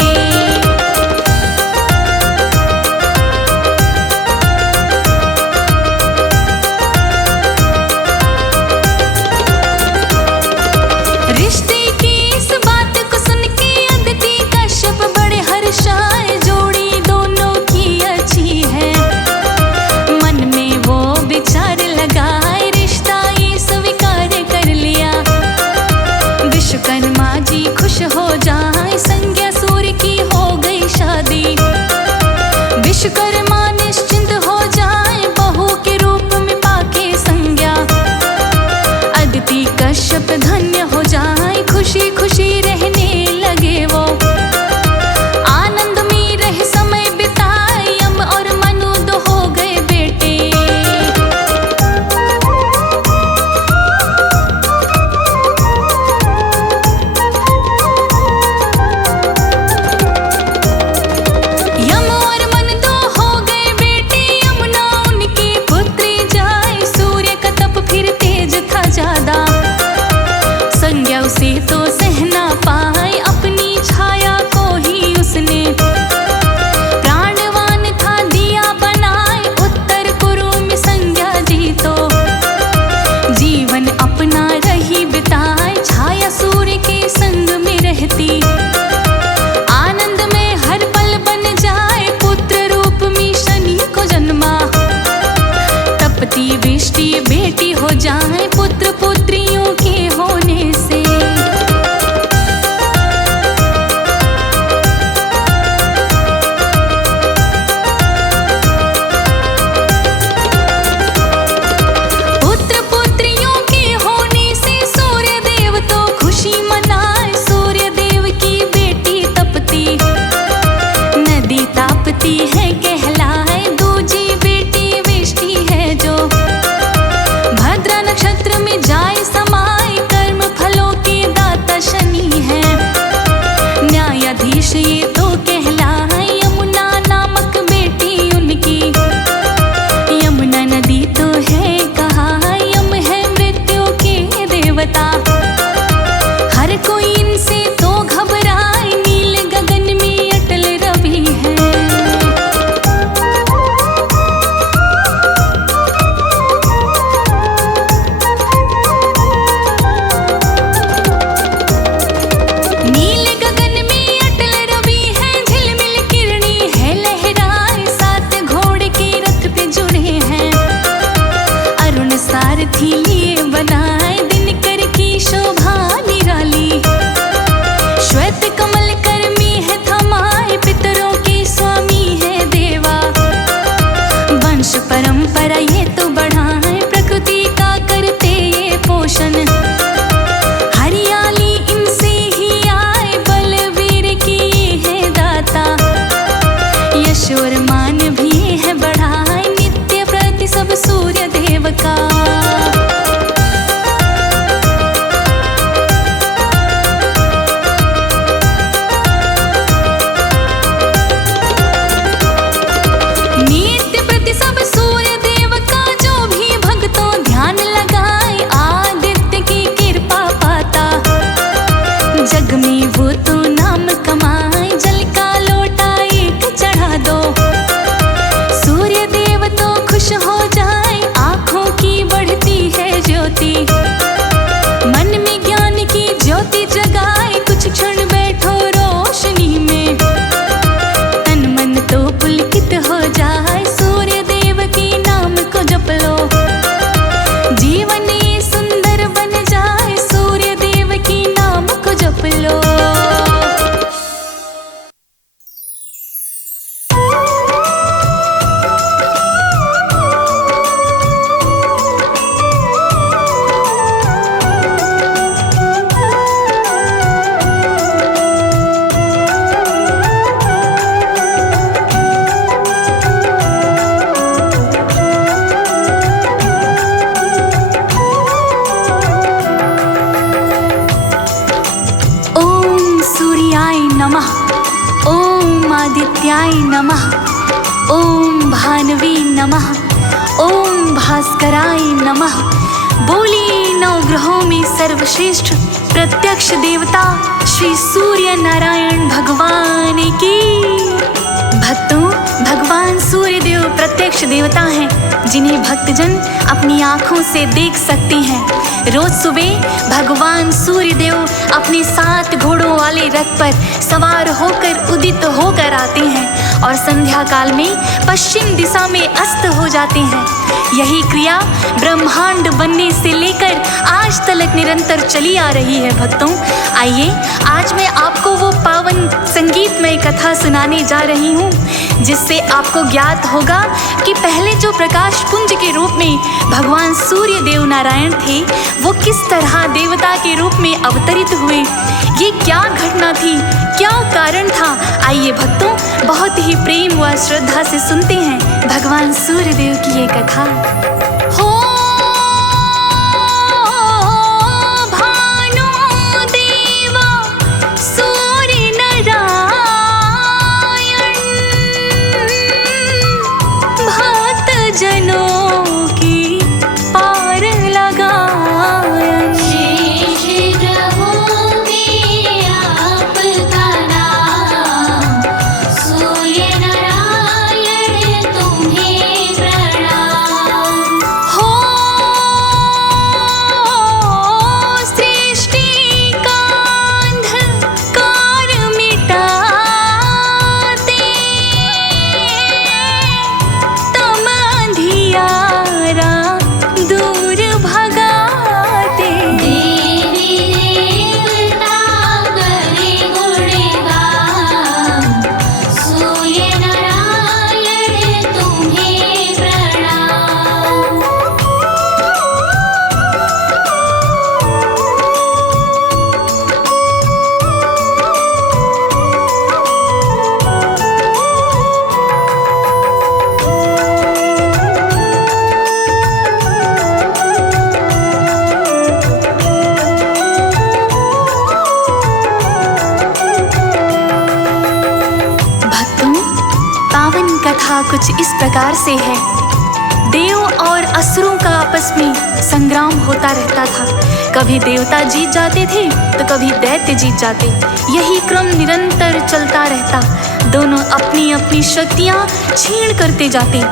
रिश्ते की इस बात को सुन के अदिति कश्यप बड़े हर्षाए, जोड़ी दोनों की अच्छी है, मन में वो विचार लगाए, रिश्ता ये स्वीकार कर लिया, विश्वकर्मा जी खुश हो जाए, संज्ञा सूर्य की हो गई शादी, विश्वकर्मा निश्चिंत हो जाए, बहू के रूप में पाके संज्ञा, अदिति कश्यप धन्य हो जाए, खुशी खुशी रहने लगे वो, आनंद में रह समय बिताए, यम और मनु दो हो गए बेटे। यम और मन दो हो गए बेटे, यमुना उनके पुत्री जाए, सूर्य का तप फिर तेज था ज्यादा, संज्ञा उसे तो सहना पाए, अपनी छाया को ही उसने प्राणवान था दिया बनाए, उत्तर कुरु में संज्ञा जी तो जीवन अपना रही बिताए, छाया सूर्य के संग में रहती, आनंद में हर पल बन जाए, पुत्र रूप में शनि को जन्मा, तपती वृष्टि बेटी हो जाए, पुत्र पुत्रियों के होने से पुत्र पुत्रियों के होने से सूर्य देव तो खुशी मनाए, सूर्य देव की बेटी तपती नदी तापती है कहलाए, दूजी बेटी वृष्टि है जो भद्रा नक्षत्र में जाए समाए, कर्म फलों के दाता शनि है, न्यायाधीश ये तो कहलाए, यमुना नामक बेटी उनकी, यमुना नदी तो है कहा, यम है मृत्यु के देवता, हर कोई इनसे तो घबराए, नील गगन में अटल रवि है। नील गगन में अटल रवि है, झिलमिल किरणी है लहराए, सात घोड़े के रथ पे जुड़े हैं, अरुण सारथी लिए बनाए, दिनकर की शोभा निराली, श्वेत कमल कर में है थमाए, पितरों के स्वामी है देवा, वंश परंपरा ये तो बढ़ाए, प्रकृति का करते ये पोषण, हरियाली इनसे ही आए, बलवीर की ये है दाता, यश और मान भी है बढ़ाए, नित्य प्रति सब सूर्य देव का। नित्य प्रति सब सूर्य देव का, जो भी भक्तों ध्यान लगाए, आदित्य की कृपा पाता, जग में वो तो नाम कमाए, जल का लोटा एक चढ़ा दो, सूर्य देव तो खुश हो जाए, आंखों की बढ़ती है ज्योति, मन में ज्ञान की ज्योति जगाए, कुछ क्षण बैठो रोशनी में, तन मन तो पुलकित हो जाए, सूर्य देव के नाम को जप लो, जीवन ये सुंदर बन जाए, सूर्य देव के नाम को जप लो। आदित्याय नमः, ओम भानवे नमः, ओम भास्कराय नमः। बोली नवग्रहों में सर्वश्रेष्ठ प्रत्यक्ष देवता श्री सूर्य नारायण भगवान की। भक्तों, भगवान सूर्य देव प्रत्यक्ष देवता हैं जिन्हें भक्तजन अपनी आँखों से देख सकते हैं। रोज सुबह भगवान सूर्य देव अपने 7 घोड़ों वाले रथ पर सवार होकर उदित होकर आते हैं और संध्या काल में पश्चिम दिशा में अस्त हो जाते हैं। यही क्रिया ब्रह्मांड बनने से लेकर आज तक निरंतर चली आ रही है। भक्तों, आइए आज मैं आपको वो पावन संगीतमय कथा सुनाने जा रही हूँ जिससे आपको ज्ञात होगा कि पहले जो प्रकाश पुंज के रूप में भगवान सूर्य देव नारायण थे वो किस तरह देवता के रूप में अवतरित हुए। ये क्या घटना थी, क्या कारण था। आइए भक्तों, बहुत ही प्रेम व श्रद्धा से सुनते हैं भगवान सूर्य देव की ये कथा। हो जनों की पार लगायन, शेष ग्रहों में आपका नाम, सूर्य नारायण तुम्हें प्रणाम। हो सृष्टि का अंधकार मिटाते, अंधियारा दूर भगाते, देवी देवता करे गुणगान, सूर्य नारायण तुम्हें प्रणाम। भक्तों, पावन कथा कुछ इस प्रकार से है। देव और असुरों का आपस में संग्राम होता रहता था। कभी देवता जीत जाते थे तो कभी दैत्य जीत जाते। यही क्रम निरंतर चलता रहता। दोनों अपनी अपनी शक्तियां क्षीण करते जाते,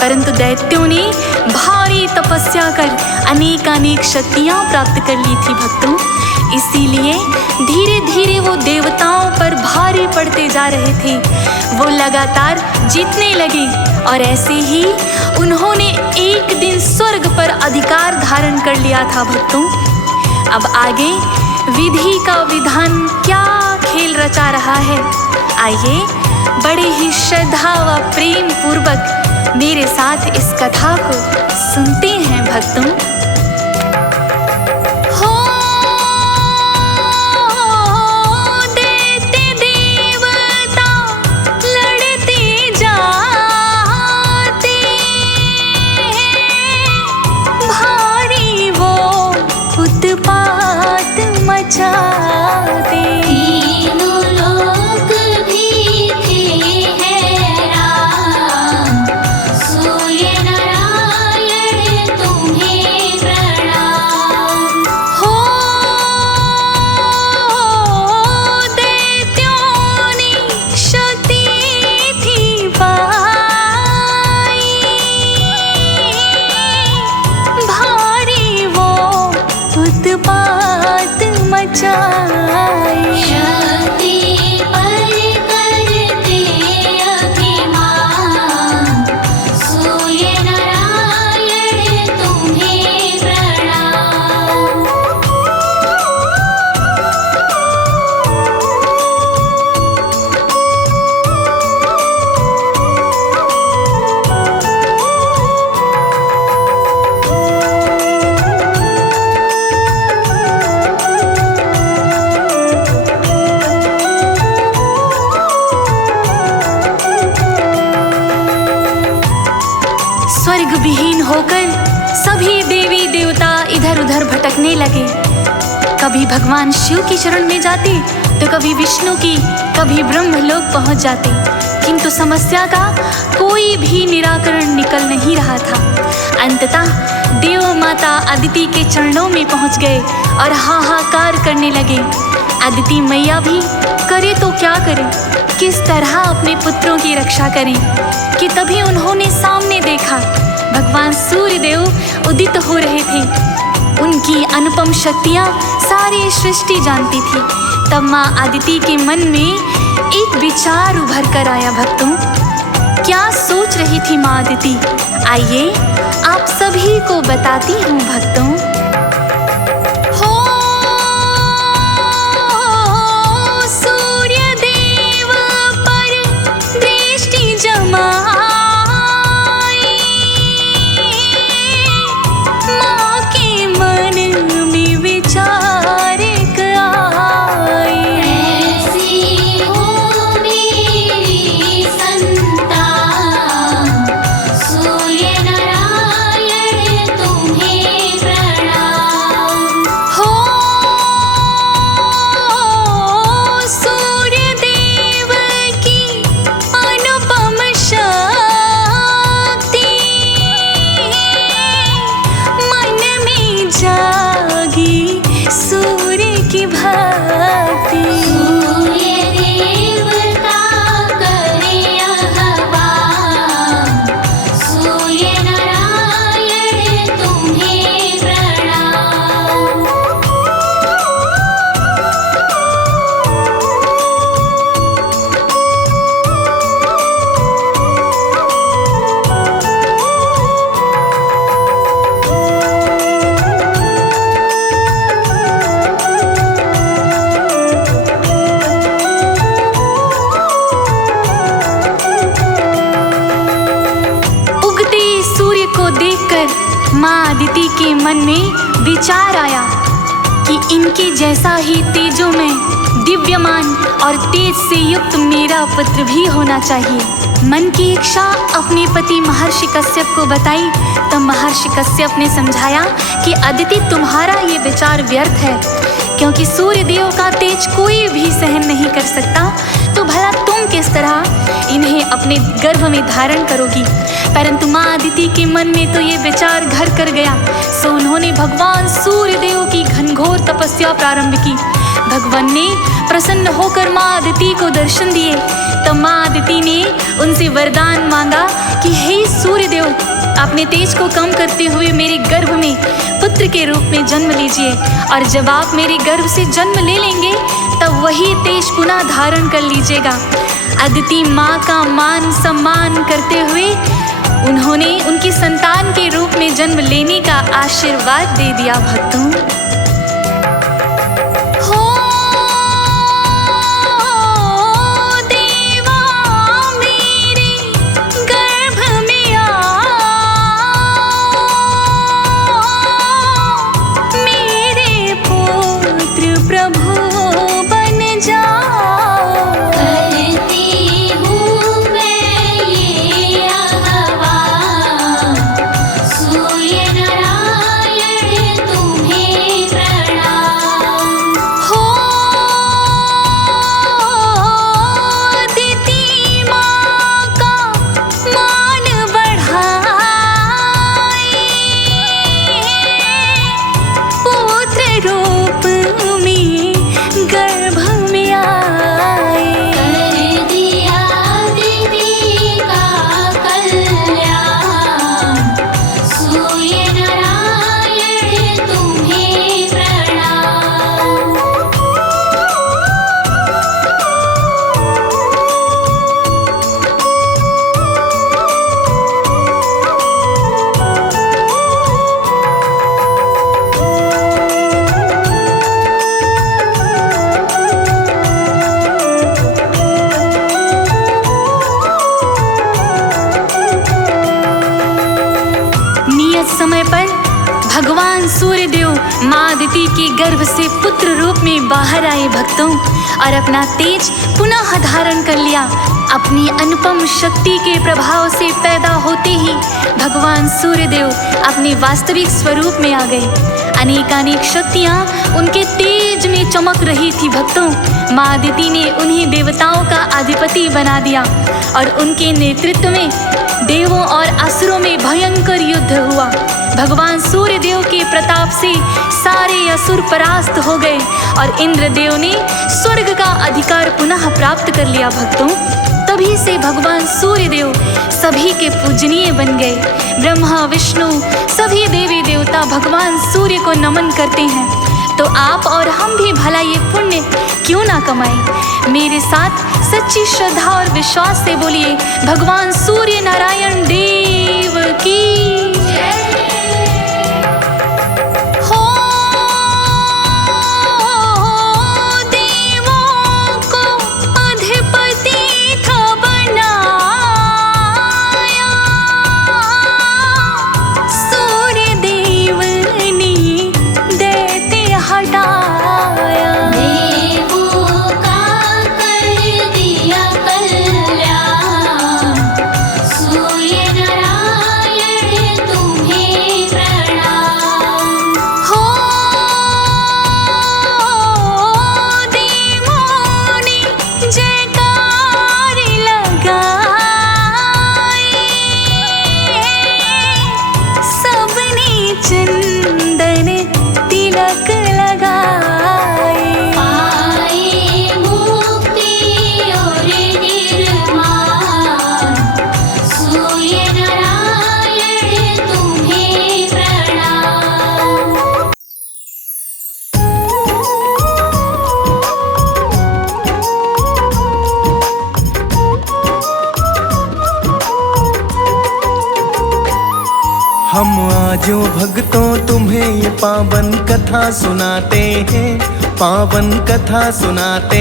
परंतु दैत्यों ने भारी तपस्या कर अनेक शक्तियां प्राप्त कर ली थी। भक्तों, इसीलिए धीरे धीरे वो देवताओं पर भारी पड़ते जा रहे थे। वो लगातार जीतने लगे और ऐसे ही उन्होंने एक दिन स्वर्ग पर अधिकार धारण कर लिया था। भक्तों, अब आगे विधि का विधान क्या खेल रचा रहा है, आइए बड़े ही श्रद्धा व प्रेम पूर्वक मेरे साथ इस कथा को सुनते हैं। भक्तों, मचाते, तीनों लोक भी थे हैरान, सूर्य नारायण तुम्हें प्रणाम। हो दैत्यों ने शक्ति थी पाई, भारी वो उत्पात मचाए। शक्ति पर करते अभिमान, सूर्य नारायण तुम्हें प्रणाम। स्वर्ग विहीन होकर सभी देवी देवता इधर उधर भटकने लगे। कभी भगवान शिव की शरण में जाते तो कभी विष्णु की, कभी ब्रह्मलोक पहुंच जाते। किंतु समस्या का कोई भी निराकरण निकल नहीं रहा था। अंततः देव माता अदिति के चरणों में पहुंच गए और हाहाकार करने लगे। अदिति मैया भी करे तो क्या करें, किस तरह अपने पुत्रों की रक्षा करें कि तभी उन्होंने सामने देखा भगवान सूर्यदेव उदित हो रहे थे। उनकी अनुपम शक्तियाँ सारी सृष्टि जानती थी। तब माँ अदिति के मन में एक विचार उभर कर आया। भक्तों, क्या सोच रही थी माँ अदिति? आइए आप सभी को बताती हूँ भक्तों। सूर्यदेव पर दृष्टि जमाई, माँ के मन में विचार आई। ऐसी हो मेरी संतान, सूर्य नारायण तुम्हें प्रणाम। हो सूर्यदेव की अनुपम शक्ति, मन में जागी सूर्य की भक्ति। सूर्य देवता करे आह्वान, सूर्य नारायण तुम्हें प्रणाम। उगते सूर्य को देखकर माँ अदिति के मन में विचार आया कि इनके जैसा ही तेजो में दिव्यमान और तेज से युक्त मेरा पुत्र भी होना चाहिए। मन की इच्छा अपने पति महर्षि कश्यप को बताई। तब महर्षि कश्यप ने समझाया कि अदिति तुम्हारा ये विचार व्यर्थ है, क्योंकि सूर्य देव का तेज कोई भी सहन नहीं कर सकता। तो भला तुम किस तरह इन्हें अपने गर्भ में धारण करोगी? परंतु माँ अदिति के मन में तो ये विचार घर कर गया। सो उन्होंने भगवान सूर्य देव की घनघोर तपस्या प्रारंभ की। भगवान ने प्रसन्न होकर माँ अदिति को दर्शन दिए। तब माँ अदिति ने उनसे वरदान मांगा कि हे सूर्यदेव, अपने तेज को कम करते हुए मेरे गर्भ में पुत्र के रूप में जन्म लीजिए, और जब आप मेरे गर्भ से जन्म ले लेंगे तब वही तेज पुनः धारण कर लीजिएगा। अदिति माँ का मान सम्मान करते हुए उन्होंने उनकी संतान के रूप में जन्म लेने का आशीर्वाद दे दिया। भक्तों, भगवान सूर्यदेव माँ अदिति के गर्भ से पुत्र रूप में बाहर आए भक्तों, और अपना तेज पुनः धारण कर लिया। अपनी अनुपम शक्ति के प्रभाव से पैदा होते ही भगवान सूर्यदेव अपने वास्तविक स्वरूप में आ गए। अनेकानेक शक्तियाँ उनके तेज में चमक रही थी। भक्तों, माँ अदिति ने उन्हें देवताओं का अधिपति बना दिया और उनके नेतृत्व में देवों और असुरों में भयंकर युद्ध हुआ। भगवान सूर्य देव के प्रताप से सारे असुर परास्त हो गए और इंद्रदेव ने स्वर्ग का अधिकार पुनः प्राप्त कर लिया। भक्तों, तभी से भगवान सूर्य देव सभी के पूजनीय बन गए। ब्रह्मा विष्णु सभी देवी देवता भगवान सूर्य को नमन करते हैं। तो आप और हम भी भला ये पुण्य क्यों ना कमाएं। मेरे साथ सच्ची श्रद्धा और विश्वास से बोलिए, भगवान सूर्य नारायण देव की हम आजो भक्तों तुम्हें ये पावन कथा सुनाते हैं, पावन कथा सुनाते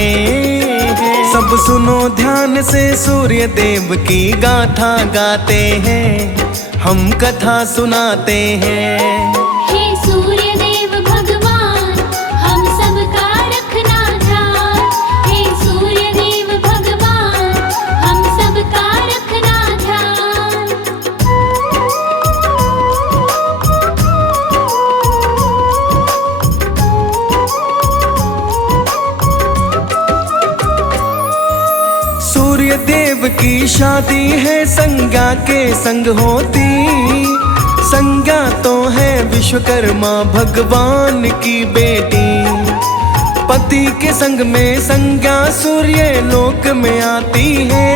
हैं। सब सुनो ध्यान से, सूर्य देव की गाथा गाते हैं, हम कथा सुनाते हैं। हे सूर्य देव भगवान, हम सबका रखना ध्यान। हे सूर्य देव भगवान, हम सबका रखना ध्यान। सूर्य देव की शादी है संज्ञा के संग होती। संज्ञा तो है विश्वकर्मा भगवान की बेटी। पति के संग में संज्ञा सूर्य लोक में आती है,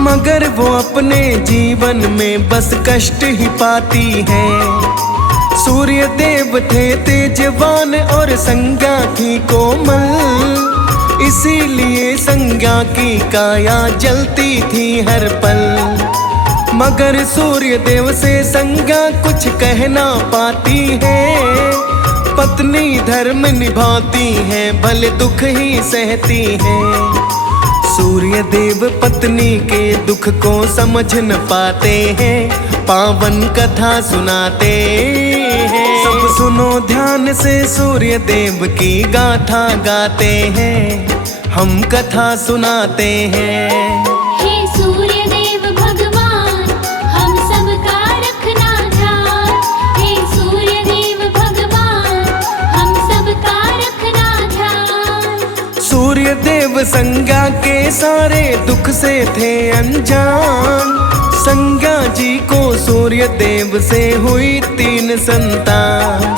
मगर वो अपने जीवन में बस कष्ट ही पाती है। सूर्य देव थे तेजवान और संज्ञा थी कोमल, इसीलिए संज्ञा की काया जलती थी हर पल। मगर सूर्य देव से संज्ञा कुछ कह ना पाती है। पत्नी धर्म निभाती है, भले दुख ही सहती है। सूर्य देव पत्नी के दुख को समझ न पाते हैं, पावन कथा सुनाते हैं। सब सुनो ध्यान से, सूर्य देव की गाथा गाते हैं, हम कथा सुनाते हैं। हे सूर्य देव भगवान, हम सबका रखना ध्यान। हे सूर्य देव भगवान, हम सबका रखना ध्यान। सूर्य देव संज्ञा के सारे दुख से थे अनजान। संज्ञा जी को सूर्य देव से हुई 3 संतान।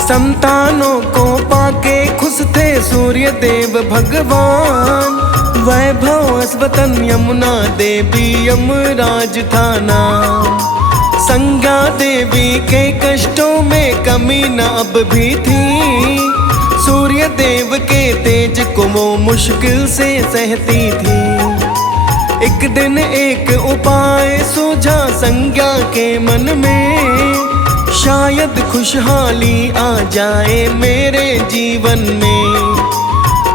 संतानों को पाके खुश थे सूर्य देव भगवान। वैभव अस्वतन यमुना देवी यमराज था नाम। संज्ञा देवी के कष्टों में कमी न अब भी थी। सूर्य देव के तेज को वो मुश्किल से सहती थी। एक दिन एक उपाय सूझा संज्ञा के मन में, शायद खुशहाली आ जाए मेरे जीवन में।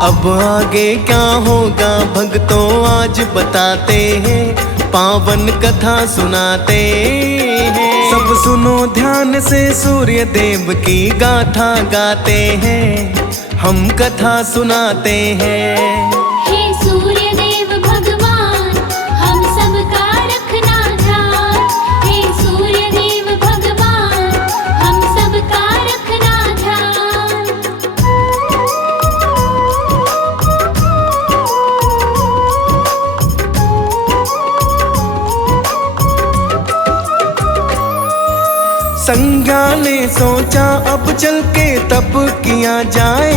अब आगे क्या होगा भक्तों आज बताते हैं, पावन कथा सुनाते हैं। सब सुनो ध्यान से, सूर्य देव की गाथा गाते हैं, हम कथा सुनाते हैं। हे सूर्य देव भगवान, हम सबका रखना ध्यान। हे सूर्य देव भगवान, हम सबका रखना संज्ञा ने सोचा अब चल के तप किया जाए,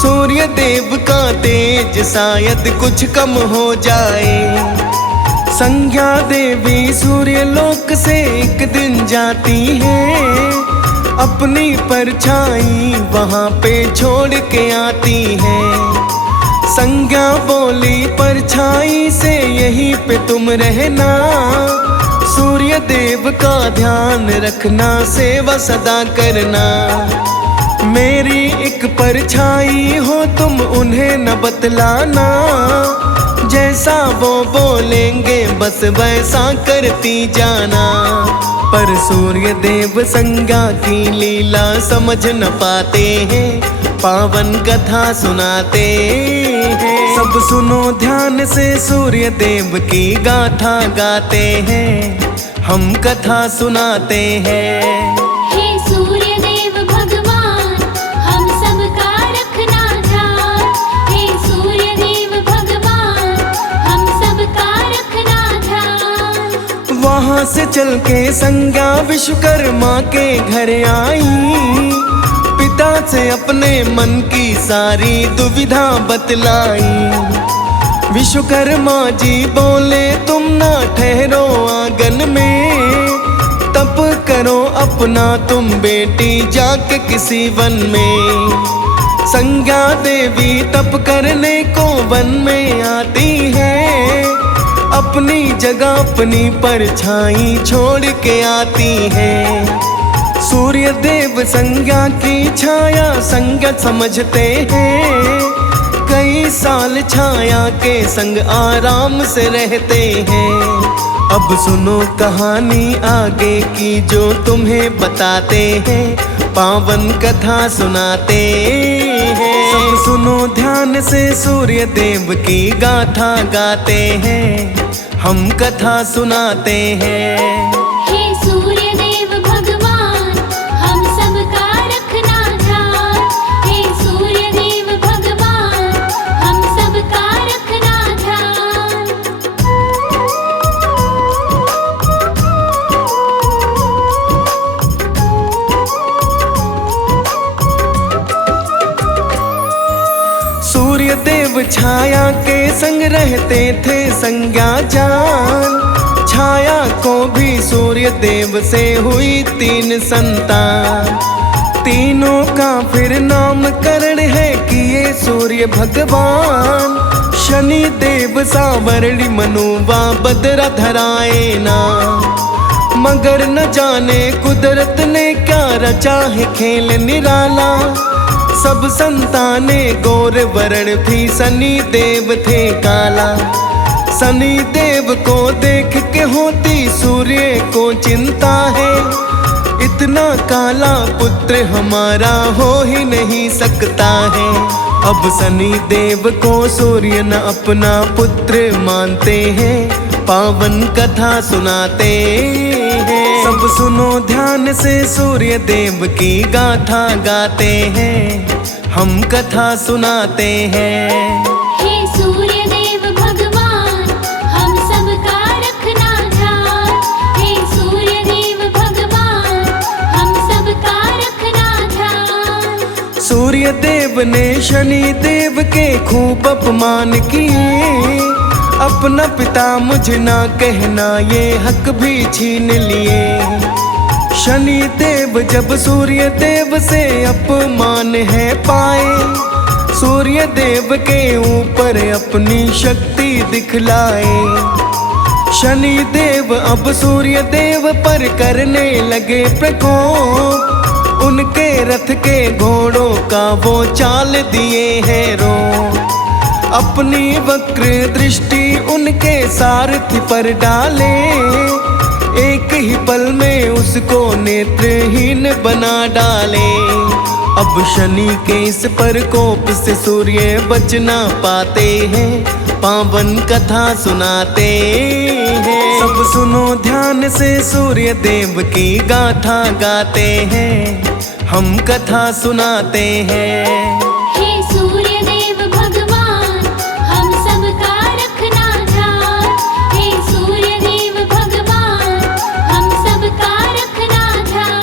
सूर्य देव का तेज शायद कुछ कम हो जाए। संज्ञा देवी सूर्य लोक से एक दिन जाती है, अपनी परछाई वहाँ पे छोड़ के आती है। संज्ञा बोली परछाई से यहीं पे तुम रहना, सूर्य देव का ध्यान रखना, सेवा सदा करना। मेरी एक परछाई हो तुम उन्हें न बतलाना, जैसा वो बोलेंगे बस वैसा करती जाना। पर सूर्य देव संज्ञा की लीला समझ न पाते हैं, पावन कथा सुनाते हैं। सब सुनो ध्यान से सूर्य देव की गाथा गाते हैं, हम कथा सुनाते हैं। हे सूर्य देव भगवान, हम सबका रखना ध्यान। हे सूर्य देव भगवान, हम सबका रखना ध्यान। वहाँ से चल के संज्ञा विश्वकर्मा के घर आई, पिता से अपने मन की सारी दुविधा बतलाई। विश्वकर्मा जी बोले तुम ना ठहरो आंगन में, तप करो अपना तुम बेटी जाके किसी वन में। संज्ञा देवी तप करने को वन में आती है, अपनी जगह अपनी परछाई छोड़ के आती है। सूर्य देव संज्ञा की छाया संज्ञा समझते हैं, कई साल छाया के संग आराम से रहते हैं। अब सुनो कहानी आगे की जो तुम्हें बताते हैं, पावन कथा सुनाते हैं। सब सुनो ध्यान से सूर्य देव की गाथा गाते हैं, हम कथा सुनाते हैं। हे सूर्य देव भगवान, हम सबका रखना ध्यान। हे सूर्य देव भगवान, हम सबका रखना ध्यान। सूर्य देव छाया के संग रहते थे संज्ञा जान, छाया को भी सूर्य देव से हुई 3 संतान। तीनों का फिर नामकरण है किए सूर्य भगवान, शनि देव सावरणी मनुवा बदरा धराए ना। मगर न जाने कुदरत ने क्या रचा है खेल निराला, सब संताने गोर वर्ण भी शनि देव थे काला। शनि देव को देख के होती सूर्य को चिंता है, इतना काला पुत्र हमारा हो ही नहीं सकता है। अब शनि देव को सूर्य न अपना पुत्र मानते हैं, पावन कथा सुनाते हैं। सब सुनो ध्यान से सूर्य देव की गाथा गाते हैं, हम कथा सुनाते हैं। हे सूर्य देव भगवान, हम सबका रखना ध्यान। हे सूर्य देव भगवान, हम सबका रखना ध्यान। सूर्य देव ने शनि देव के खूब अपमान किए, अपना पिता मुझे ना कहना ये हक भी छीन लिए। शनि देव जब सूर्य देव से अपमान है पाए, सूर्य देव के ऊपर अपनी शक्ति दिखलाए। शनि देव अब सूर्य देव पर करने लगे प्रकोप, उनके रथ के घोड़ों का वो चाल दिए है रो। अपनी वक्र दृष्टि उनके सारथी पर डाले, एक ही पल में उसको नेत्रहीन बना डाले। अब शनि के इस प्रकोप से सूर्य बच ना पाते हैं, पावन कथा सुनाते हैं। सब सुनो ध्यान से सूर्य देव की गाथा गाते हैं, हम कथा सुनाते हैं। हे सूर्य देव भगवान, हम सबका रखना ध्यान। हे सूर्य देव भगवान, हम सबका रखना ध्यान।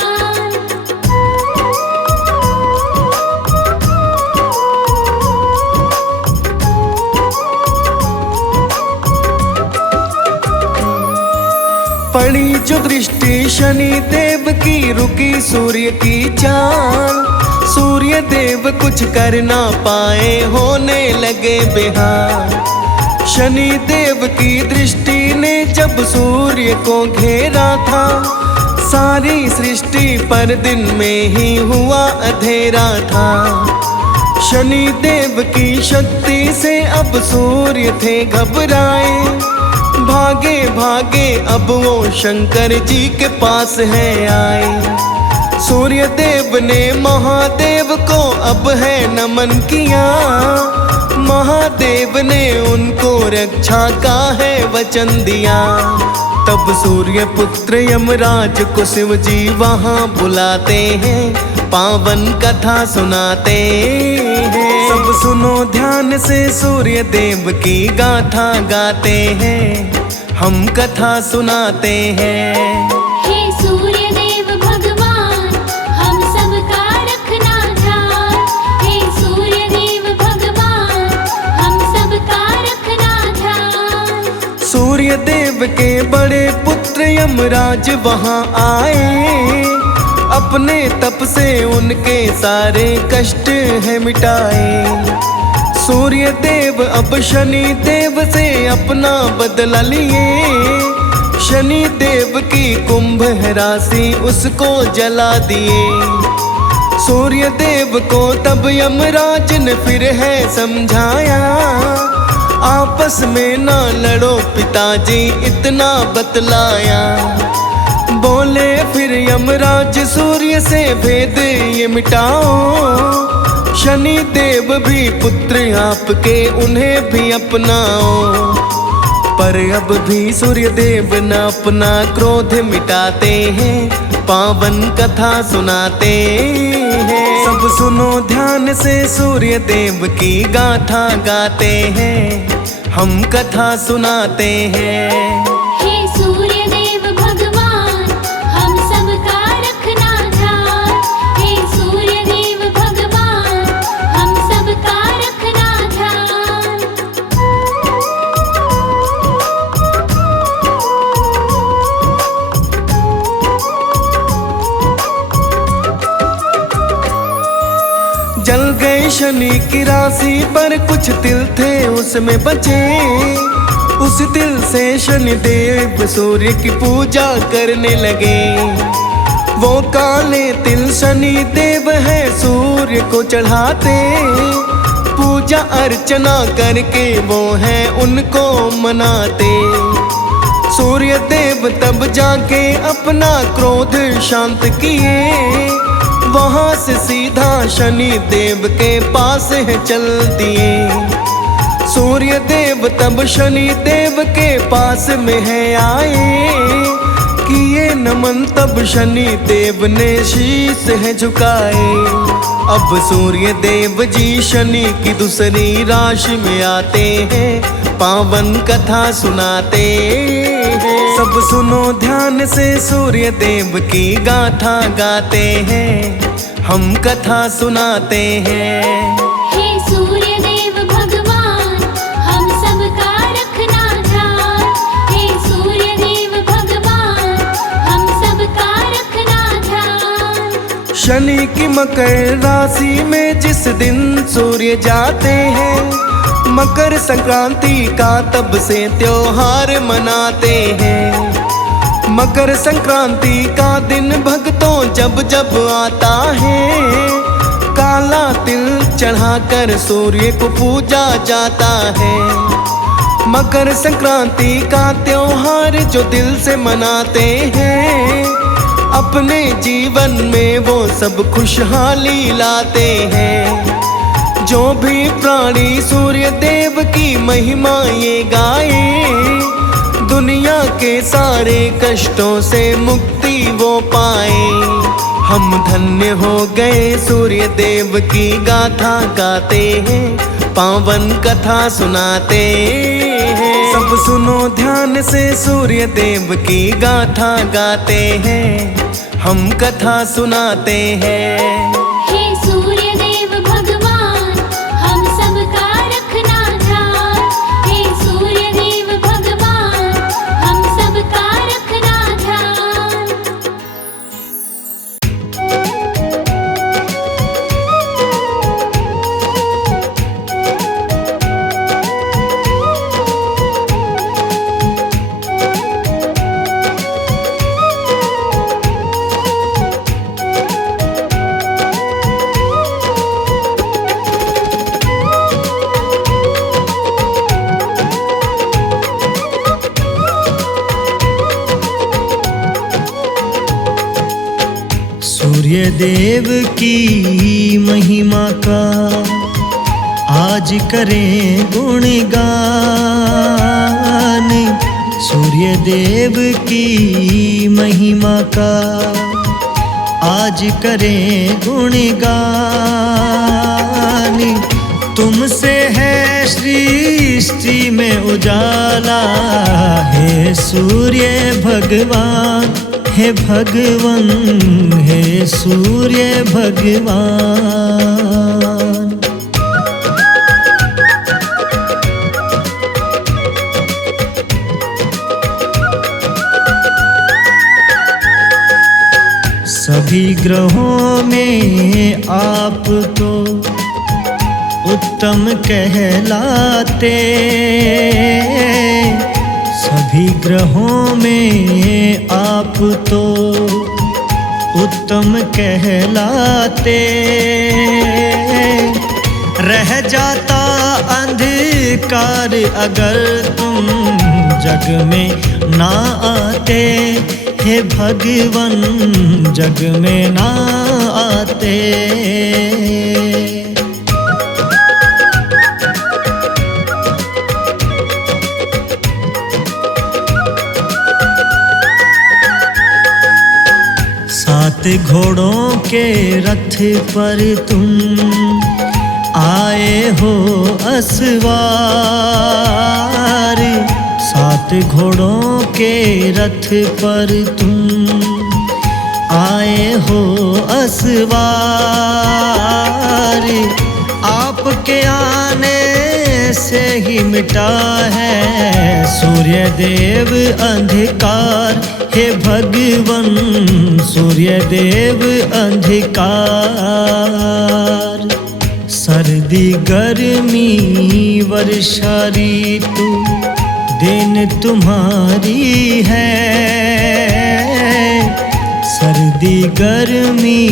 पड़ी जो दृष्टि शनि देव की, रुकी सूर्य की चाल। सूर्य देव कुछ कर ना पाए, होने लगे बेहाल। शनि देव की दृष्टि ने जब सूर्य को घेरा था, सारी सृष्टि पर दिन में ही हुआ अंधेरा था। शनि देव की शक्ति से अब सूर्य थे घबराए, भागे भागे अब वो शंकर जी के पास है आए। सूर्य देव ने महादेव को अब है नमन किया, महादेव ने उनको रक्षा का है वचन दिया। तब सूर्य पुत्र यमराज को शिव जी वहाँ बुलाते हैं, पावन कथा सुनाते हैं। सब सुनो ध्यान से, सूर्य देव की गाथा गाते हैं, हम कथा सुनाते हैं। हे सूर्य देव भगवान, हम सबका रखना ध्यान। हे सूर्य देव भगवान, हम सबका रखना ध्यान। सूर्य देव के बड़े पुत्र यमराज वहाँ आए, अपने तप से उनके सारे कष्ट है मिटाए। सूर्य देव अब शनि देव से अपना बदला लिए, शनि देव की कुंभ राशि उसको जला दिए। सूर्य देव को तब यमराज ने फिर है समझाया, आपस में ना लड़ो पिताजी इतना बतलाया। बोले फिर यमराज सूर्य से भेद ये मिटाओ, शनि देव भी पुत्र आपके उन्हें भी अपनाओ। पर अब भी सूर्य देव न अपना क्रोध मिटाते हैं, पावन कथा सुनाते हैं। सब सुनो ध्यान से, सूर्य देव की गाथा गाते हैं, हम कथा सुनाते हैं। हे सूर्य देव भगवान, हम सबका रखना ध्यान। हे सूर्य देव भगवान, हम सबका रखना ध्यान। जल गए शनि की राशि पर कुछ तिल थे उसमें बचे, उस तिल से शनि देव सूर्य की पूजा करने लगे। वो काले तिल शनि देव है सूर्य को चढ़ाते, पूजा अर्चना करके वो है उनको मनाते। सूर्य देव तब जाके अपना क्रोध शांत किए, वहाँ से सीधा शनि देव के पास है चल दिए। सूर्य देव तब शनि देव के पास में है आए, किए नमन तब शनि देव ने शीश है झुकाए। अब सूर्य देव जी शनि की दूसरी राशि में आते हैं, पावन कथा सुनाते हैं। सब सुनो ध्यान से, सूर्य देव की गाथा गाते हैं, हम कथा सुनाते हैं। हे सूर्य देव भगवान, हम सबका रखना ध्यान। हे सूर्य देव भगवान, हम सबका रखना ध्यान। शनि की मकर राशि में जिस दिन सूर्य जाते हैं, मकर संक्रांति का तब से त्योहार मनाते हैं। मकर संक्रांति का दिन भक्तों जब जब आता है, काला तिल चढ़ाकर सूर्य को पूजा जाता है। मकर संक्रांति का त्योहार जो दिल से मनाते हैं, अपने जीवन में वो सब खुशहाली लाते हैं। जो भी प्राणी सूर्य देव की महिमा ये गाए, दुनिया के सारे कष्टों से मुक्ति वो पाए। हम धन्य हो गए सूर्य देव की गाथा गाते हैं, पावन कथा सुनाते हैं। सब सुनो ध्यान से, सूर्य देव की गाथा गाते हैं, हम कथा सुनाते हैं। हे सूर्य देव भगवान, हम सबका रखना ध्यान। हे सूर्य देव भगवान, हम सबका रखना देव की महिमा का आज करें गुणगान। सूर्य देव की महिमा का आज करें गुणगान। तुमसे है सृष्टि में उजाला, हे सूर्य भगवान, हे भगवान, हे सूर्य भगवान। सभी ग्रहों में आप तो उत्तम कहलाते, सभी ग्रहों में आप तो उत्तम कहलाते। रह जाता अंधकार अगर तुम जग में ना आते, हे भगवान जग में ना आते। सात घोड़ों के रथ पर तुम आए हो असवार, सात घोड़ों के रथ पर तुम आए हो असवार। आपके आने से ही मिटा है सूर्य देव अंधकार, हे भगवान सूर्य देव अंधकार। सर्दी गर्मी वर्षा ऋतु दिन तुम्हारी है, सर्दी गर्मी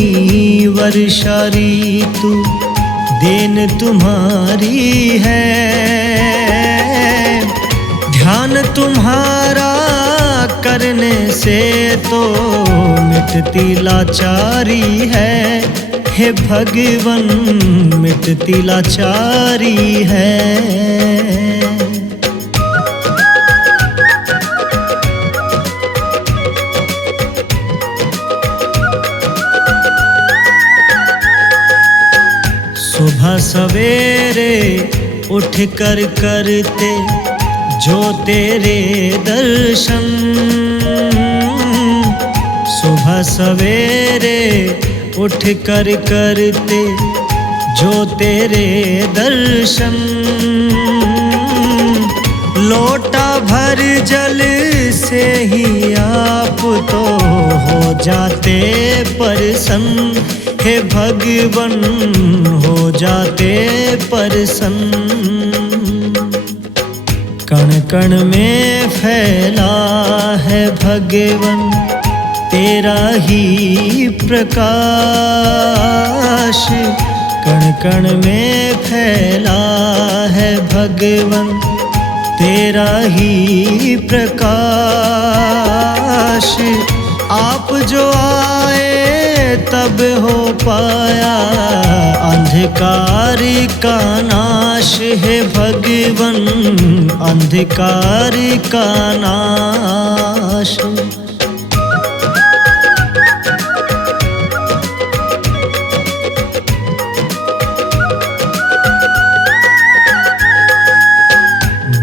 वर्षा ऋतु दिन तुम्हारी है। ध्यान तुम्हारा करने से तो मिटती लाचारी है, हे भगवान मिटती लाचारी है। सुबह सवेरे उठ कर करते जो तेरे दर्शन, सुबह सवेरे उठ कर करते जो तेरे दर्शन। लोटा भर जल से ही आप तो हो जाते प्रसन्न, हे भगवान हो जाते प्रसन्न। कण कण में फैला है भगवान तेरा ही प्रकाश, कण कण में फैला है भगवान तेरा ही प्रकाश। आप जो आए तब हो पाया अंधकार का नाश, है भगवान अंधकार का नाश।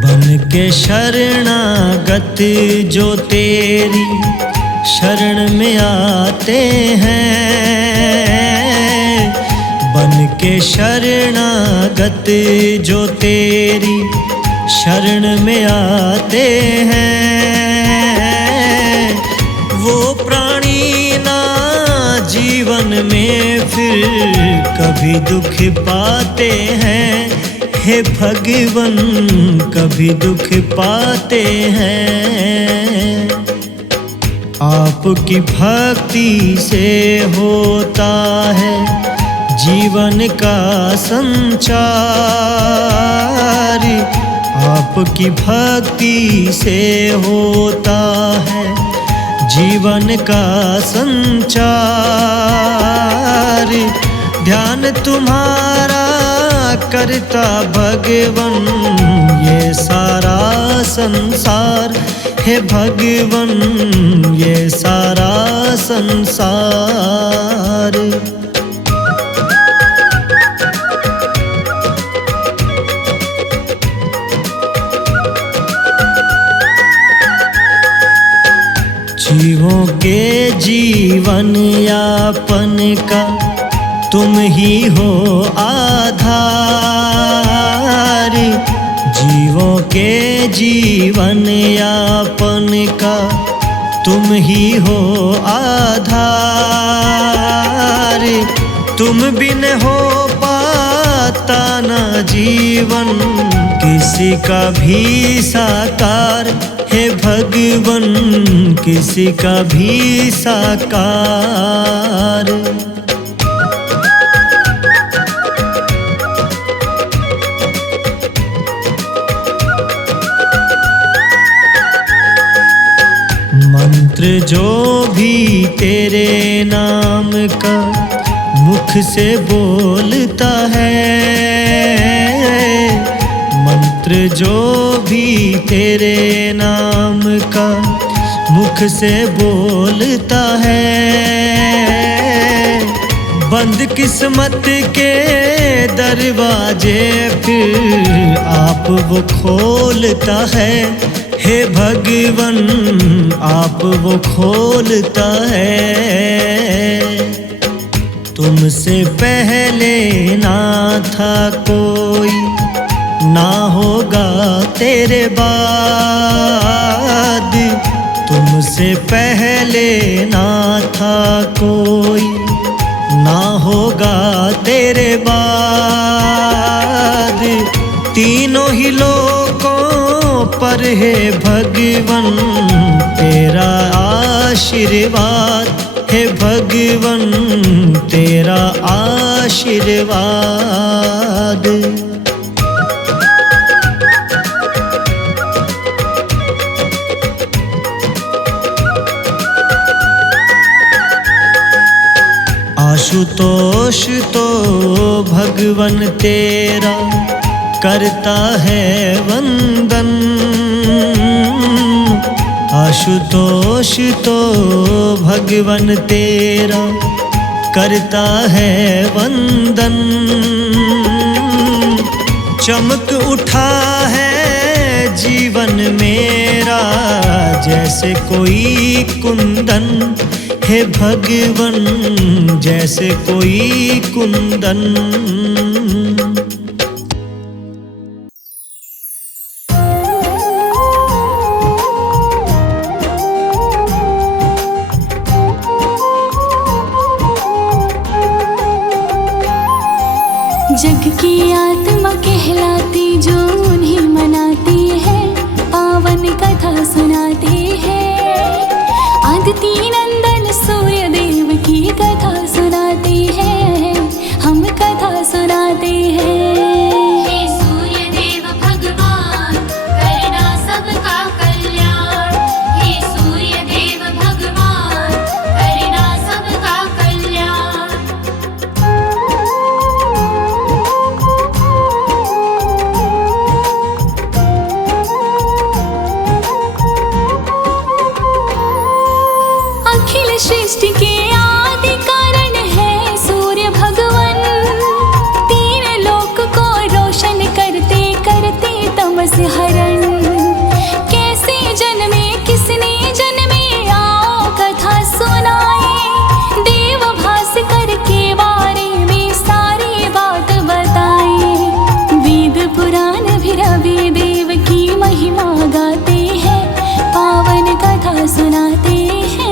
बन के शरणागत जो तेरी शरण में आते हैं, बन के शरणागत जो तेरी शरण में आते हैं। वो प्राणी ना जीवन में फिर कभी दुख पाते हैं, हे भगवान कभी दुख पाते हैं। आपकी भक्ति से होता है जीवन का संचार, आपकी भक्ति से होता है जीवन का संचार। ध्यान तुम्हारा करता भगवन ये सारा संसार, हे भगवन ये सारा संसार। जीवों के जीवन यापन का तुम ही हो आधार। जीवों के जीवन यापन का तुम ही हो आधार। तुम बिन हो पाता ना जीवन किसी का भी साकार, हे भगवन किसी का भी साकार। मंत्र जो भी तेरे नाम का मुख से बोलता है, मंत्र जो भी तेरे नाम का मुख से बोलता है, बंद किस्मत के दरवाजे फिर आप वो खोलता है, हे भगवन आप वो खोलता है। तुमसे पहले ना था कोई, ना होगा तेरे बाद। तुमसे पहले ना था कोई, ना होगा तेरे बाद। तीनों ही लोकों पर है भगवन तेरा आशीर्वाद, हे भगवन तेरा आशीर्वाद। आशुतोष तो भगवन तेरा करता है वंदन। आशुतोष तो भगवन तेरा करता है वंदन। चमक उठा है जीवन मेरा जैसे कोई कुंदन, हे भगवन जैसे कोई कुंदन। जग की आत्मा कहलाती जो उन्हें मनाती है, पावन कथा सुनाते हैं। आदिति नंदन सूर्य देव की कथा सुनाते हैं, हम कथा सुनाते हैं। हे सूर्य देव भगवान करना सबका कल्याण। हे सूर्य देव भगवान करना सबका कल्याण। अखिल सृष्टि के आदि कारण है सूर्य भगवन। तीन लोक को रोशन करते करते तमस हरण। कैसे जन्मे किसने जन्मे आओ कथा सुनाए। देव भास्कर के बारे में सारी बात बताए। वेद पुराण भी रवि देव की महिमा गाते हैं, पावन कथा सुनाते हैं।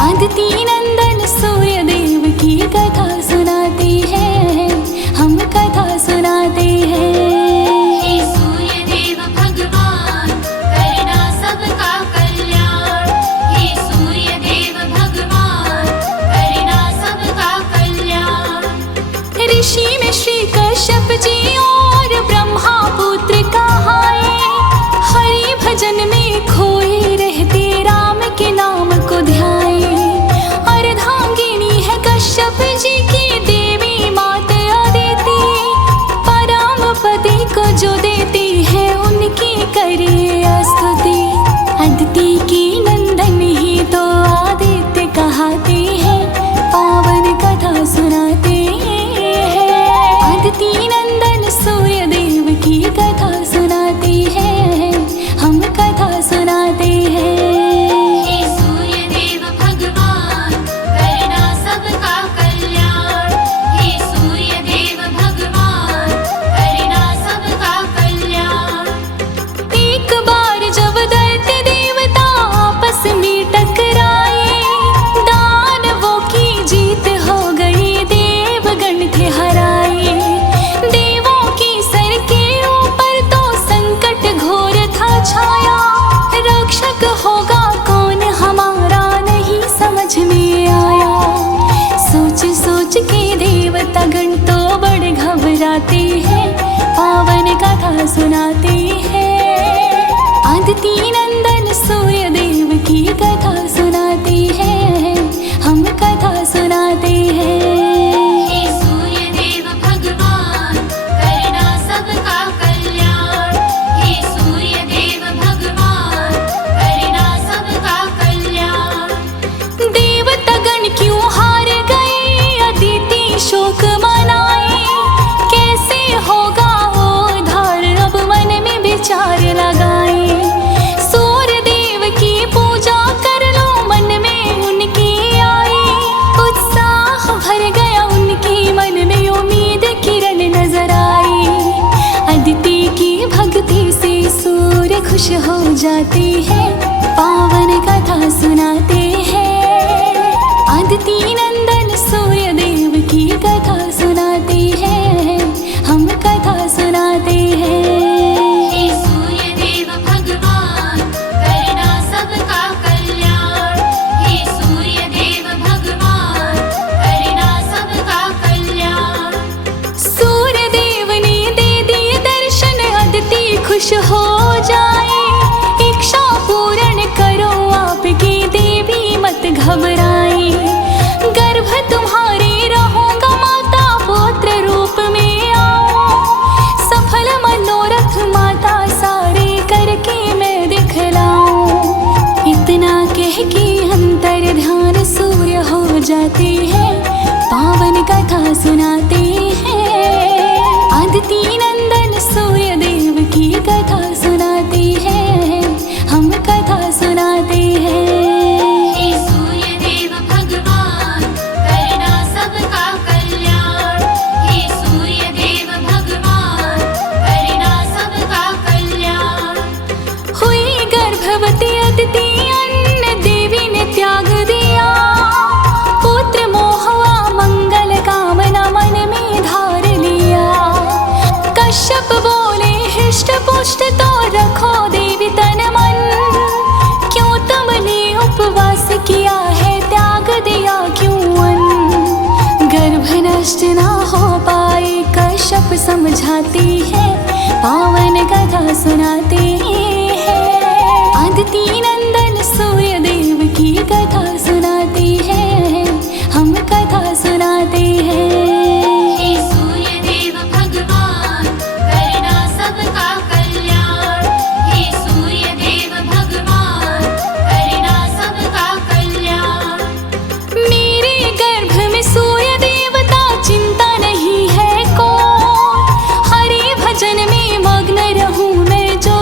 आदिति नंदन सूर्य देव की कथा सुनाते हैं, हम कथा सुनाते हैं। हे सूर्य गाते हैं, पावन कथा सुनाते हैं। आदिति नंदन सूर्य देव की कथा सुनाते हैं, हम कथा सुनाते हैं। हे सूर्य देव भगवान करना सबका कल्याण। हे सूर्य देव भगवान करना सबका कल्याण। देवता गण क्यों हार गए, अदिति शोक मनाए, कैसे होगा उद्धार, अब मन में विचार लगाए। सूर्य देव की पूजा कर लो, मन में उनकी आई, उत्साह भर गया उनकी मन में, उम्मीद किरण नजर आई। अदिति की भक्ति से सूर्य खुश हो जाते हैं, पावन कथा सुनाते हैं। आदिति नंदन सूर्य देव की कथा सुनाते हैं, हम कथा सुनाते हैं। हे सूर्य देव भगवान करना सबका कल्याण। हे सूर्य देव भगवान करना सबका कल्याण। सूर्य देव ने दे दिए दर्शन, अदिति खुश हो जाए। इच्छा पूर्ण करो आपकी देवी, मत घबराए। गर्भ तुम्हारे रहूंगा माता, पुत्र रूप में आओ। सफल मनोरथ माता सारे करके मैं दिखलाऊं। इतना कह के अंतर ध्यान सूर्य हो जाते हैं, पावन कथा सुनाते हैं। आदिति नंदन सूर्य देव की कथा सुनाते हैं, हम कथा सुनाते हैं। हे सूर्य देव भगवान करना सबका कल्याण। हे सूर्य देव भगवान करना सबका कल्याण। हुई गर्भवती अदिति, अन्न देवी ने त्याग दिया। पुत्र मोहवा मंगल कामना मन में धार लिया। कश्यप बोले हृष्ट पुष्ट तो रखो देवी तन मन, क्यों तुमने उपवास किया है, त्याग दिया क्यों अन्न। गर्भ नष्ट ना हो पाए कश्यप समझाते हैं, पावन कथा सुनाते हैं। आदिति नंदन सूर्य देव की कथा सुनाते हैं, हम कथा सुनाते हैं। हे सूर्य देव भगवान करना सबका कल्याण। हे सूर्य देव भगवान करना सबका कल्याण। मेरे गर्भ में सूर्य देवता, चिंता नहीं है को। हरि भजन में मग्न रहूं मैं, जो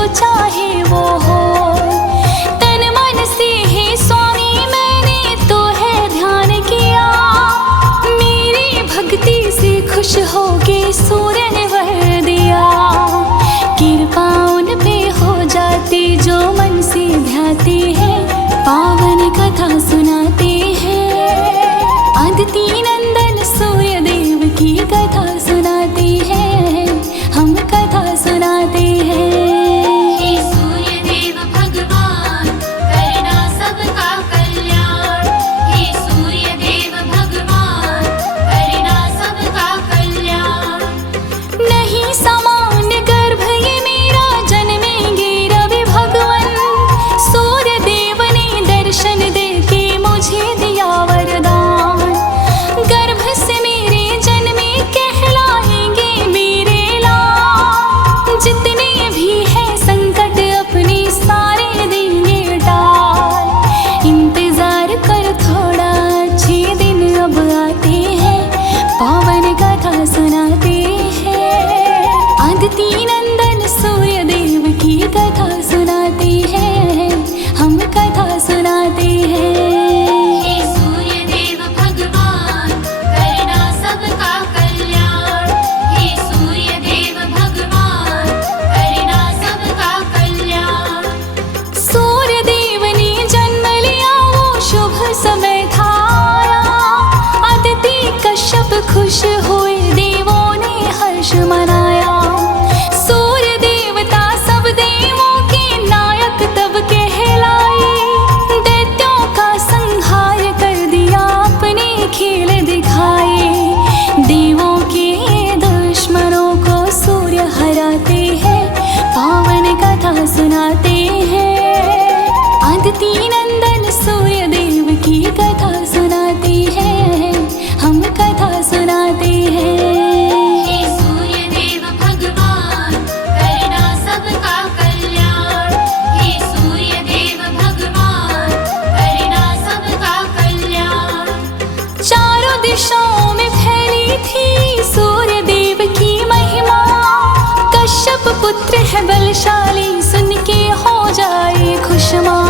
चमा।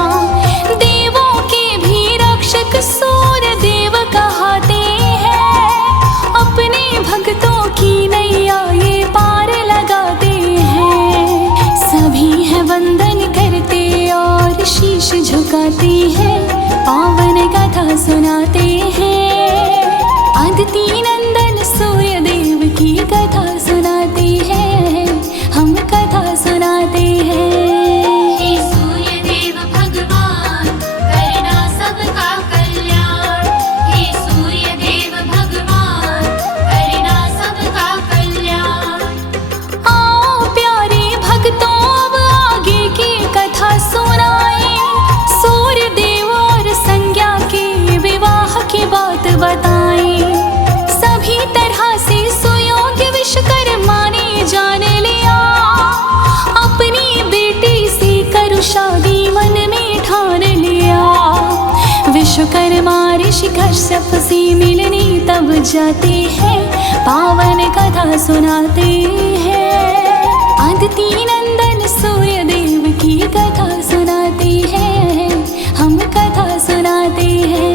देवों के भी रक्षक सूर्य देव कहते हैं, अपने भक्तों की नैया ये पार लगाते हैं। सभी है वंदन करते और शीश झुकाते हैं, पावन कथा सुनाते हैं। आदिति नंदन सूर्य देव की कथा सुनाते हैं, हम कथा सुनाते हैं। हे सूर्य देव भगवान करना सबका कल्याण। हे सूर्य देव भगवान करना सबका कल्याण। आओ प्यारे भक्तों अब आगे की कथा सुनाए। सूर्य देव और संज्ञा के विवाह की बात बताएं। सभी तरह से सुयोग्य विश्वकर्मा ने जान लिया, अपनी बेटी से कर शादी मन में ठान लिया। विश्वकर्मा ऋषि कश्यप से मिलने तब जाते हैं, पावन कथा सुनाते हैं। आदिति नंदन सूर्य देव की कथा सुनाते हैं, हम कथा सुनाते हैं।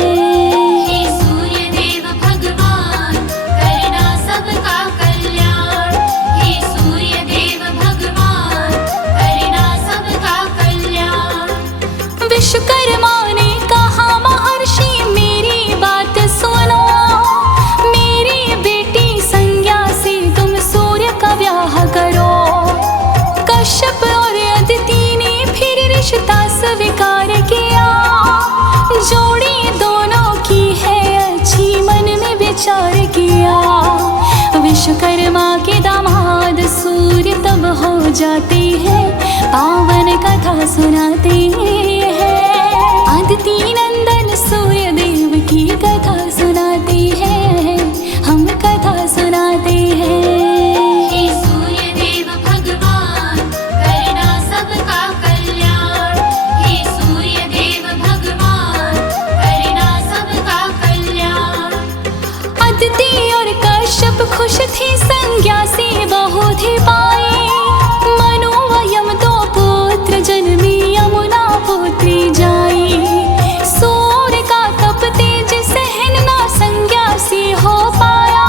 हे सूर्य देव भगवान करना सबका कल्याण। हे सूर्य देव भगवान करना सबका कल्याण। विश्वकर्मा ने कहा महर्षि मेरी बात सुनो, मेरी बेटी संज्ञा से तुम सूर्य का ब्याह करो। कश्यप और अदिति ने फिर रिश्ता स्वीकार किया, जोड़ी दोनों की है अच्छी मन में विचार किया। विश्वकर्मा के दामाद सूर्य तब हो जाते हैं, पावन कथा सुनाते हैं। आदिति नंदन सूर्य देव की कथा सुनाते हैं, हम कथा सुनाते हैं। हे सूर्य देव भगवान करना सबका कल्याण। हे सूर्य देव भगवान करना सबका कल्याण। अदिति और कश्यप खुश थे संज्ञा से बहुत ही पाए। मनु व यम दो पुत्र जन्मी, यमुना पुत्री जाई। सूर्य का तप तेज सहन ना संज्ञा से हो पाया,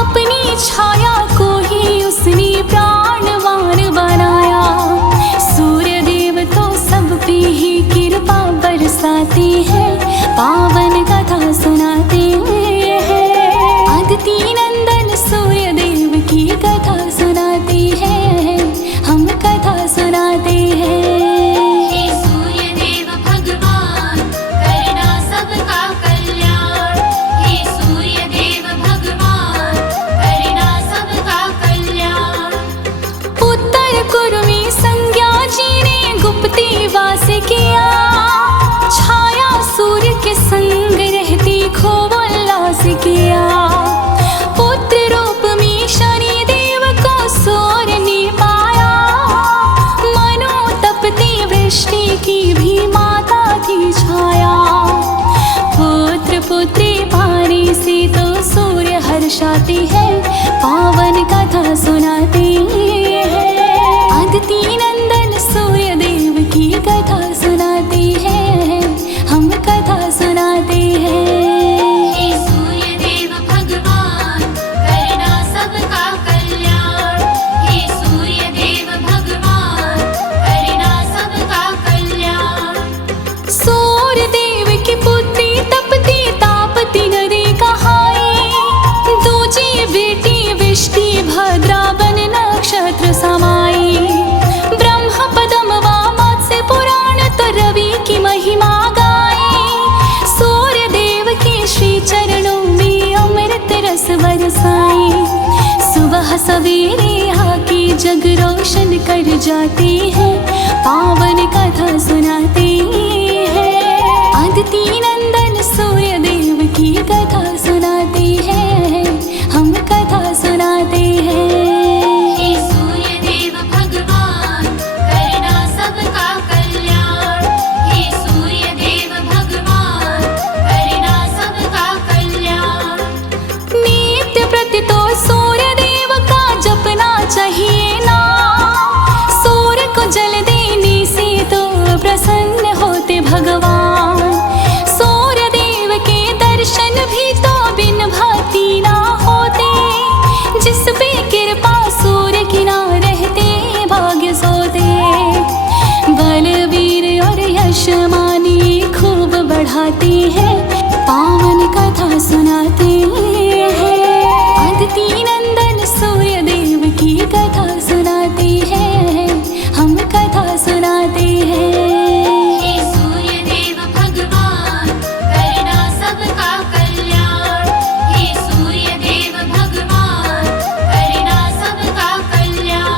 अपनी छाया को ही उसने प्राणवान बनाया। सूर्य देव तो सब पे ही कृपा बरसाते हैं, पावन कथा सुनाते हैं। आदिति नंदन सूर्य देव की कथा सुनाते हैं, हम कथा सुनाते हैं। हे सूर्य देव भगवान करना सबका कल्याण। हे सूर्य देव भगवान करना सबका कल्याण। उत्तर कुरु में संज्ञा जी ने गुप्ती वास किया, छाया सूर्य के संग रहती खूब उल्लास किया। पुत्र रूप में शनि देव को सूर्य ने पाया, मनु तपती वृष्टि की भी माता थी छाया। पुत्र पुत्री पाने से तो सूर्य हर्षाते हैं, पावन कथा सुनाते हैं। आदिति नंदन सूर्य देव की कथा सुनाते हैं, हम कथा सुनाते हैं। हे सूर्य देव भगवान करना सबका कल्याण। हे सूर्य देव भगवान करना सबका कल्याण। सूर्य देव की पुत्री तपती तापती नदी कहाई, दूजी बेटी विष्टि भद्रा बन नक्षत्र समाई। ब्रह्म पदम व मत्स्य पुराण तो रवि की महिमा गाई। सूर्य देव के श्री चरणों में अमृत रस बरसाई। सुबह सवेरे आके जग रोशन कर जाते हैं, पावन कथा सुनाते हैं। आदिति नंदन सूर्य देव की कथा सुनाते हैं, हम कथा सुनाते हैं। हे सूर्य देव भगवान करना सबका कल्याण। हे सूर्य देव भगवान करना सबका कल्याण। नित्य प्रति तो सूर्य देव का जपना चाहिए ना, सूर्य को जल देने से तो प्रसन्न बढ़ाते हैं, पावन कथा सुनाते हैं। अदिति नंदन सूर्य देव की कथा सुनाते हैं, हम कथा सुनाते हैं। हे सूर्य देव भगवान करना सबका कल्याण। हे सूर्य देव भगवान करना सबका कल्याण।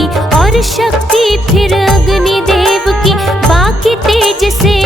की और शक्ति फिर अग्निदेव की, बाकी तेज से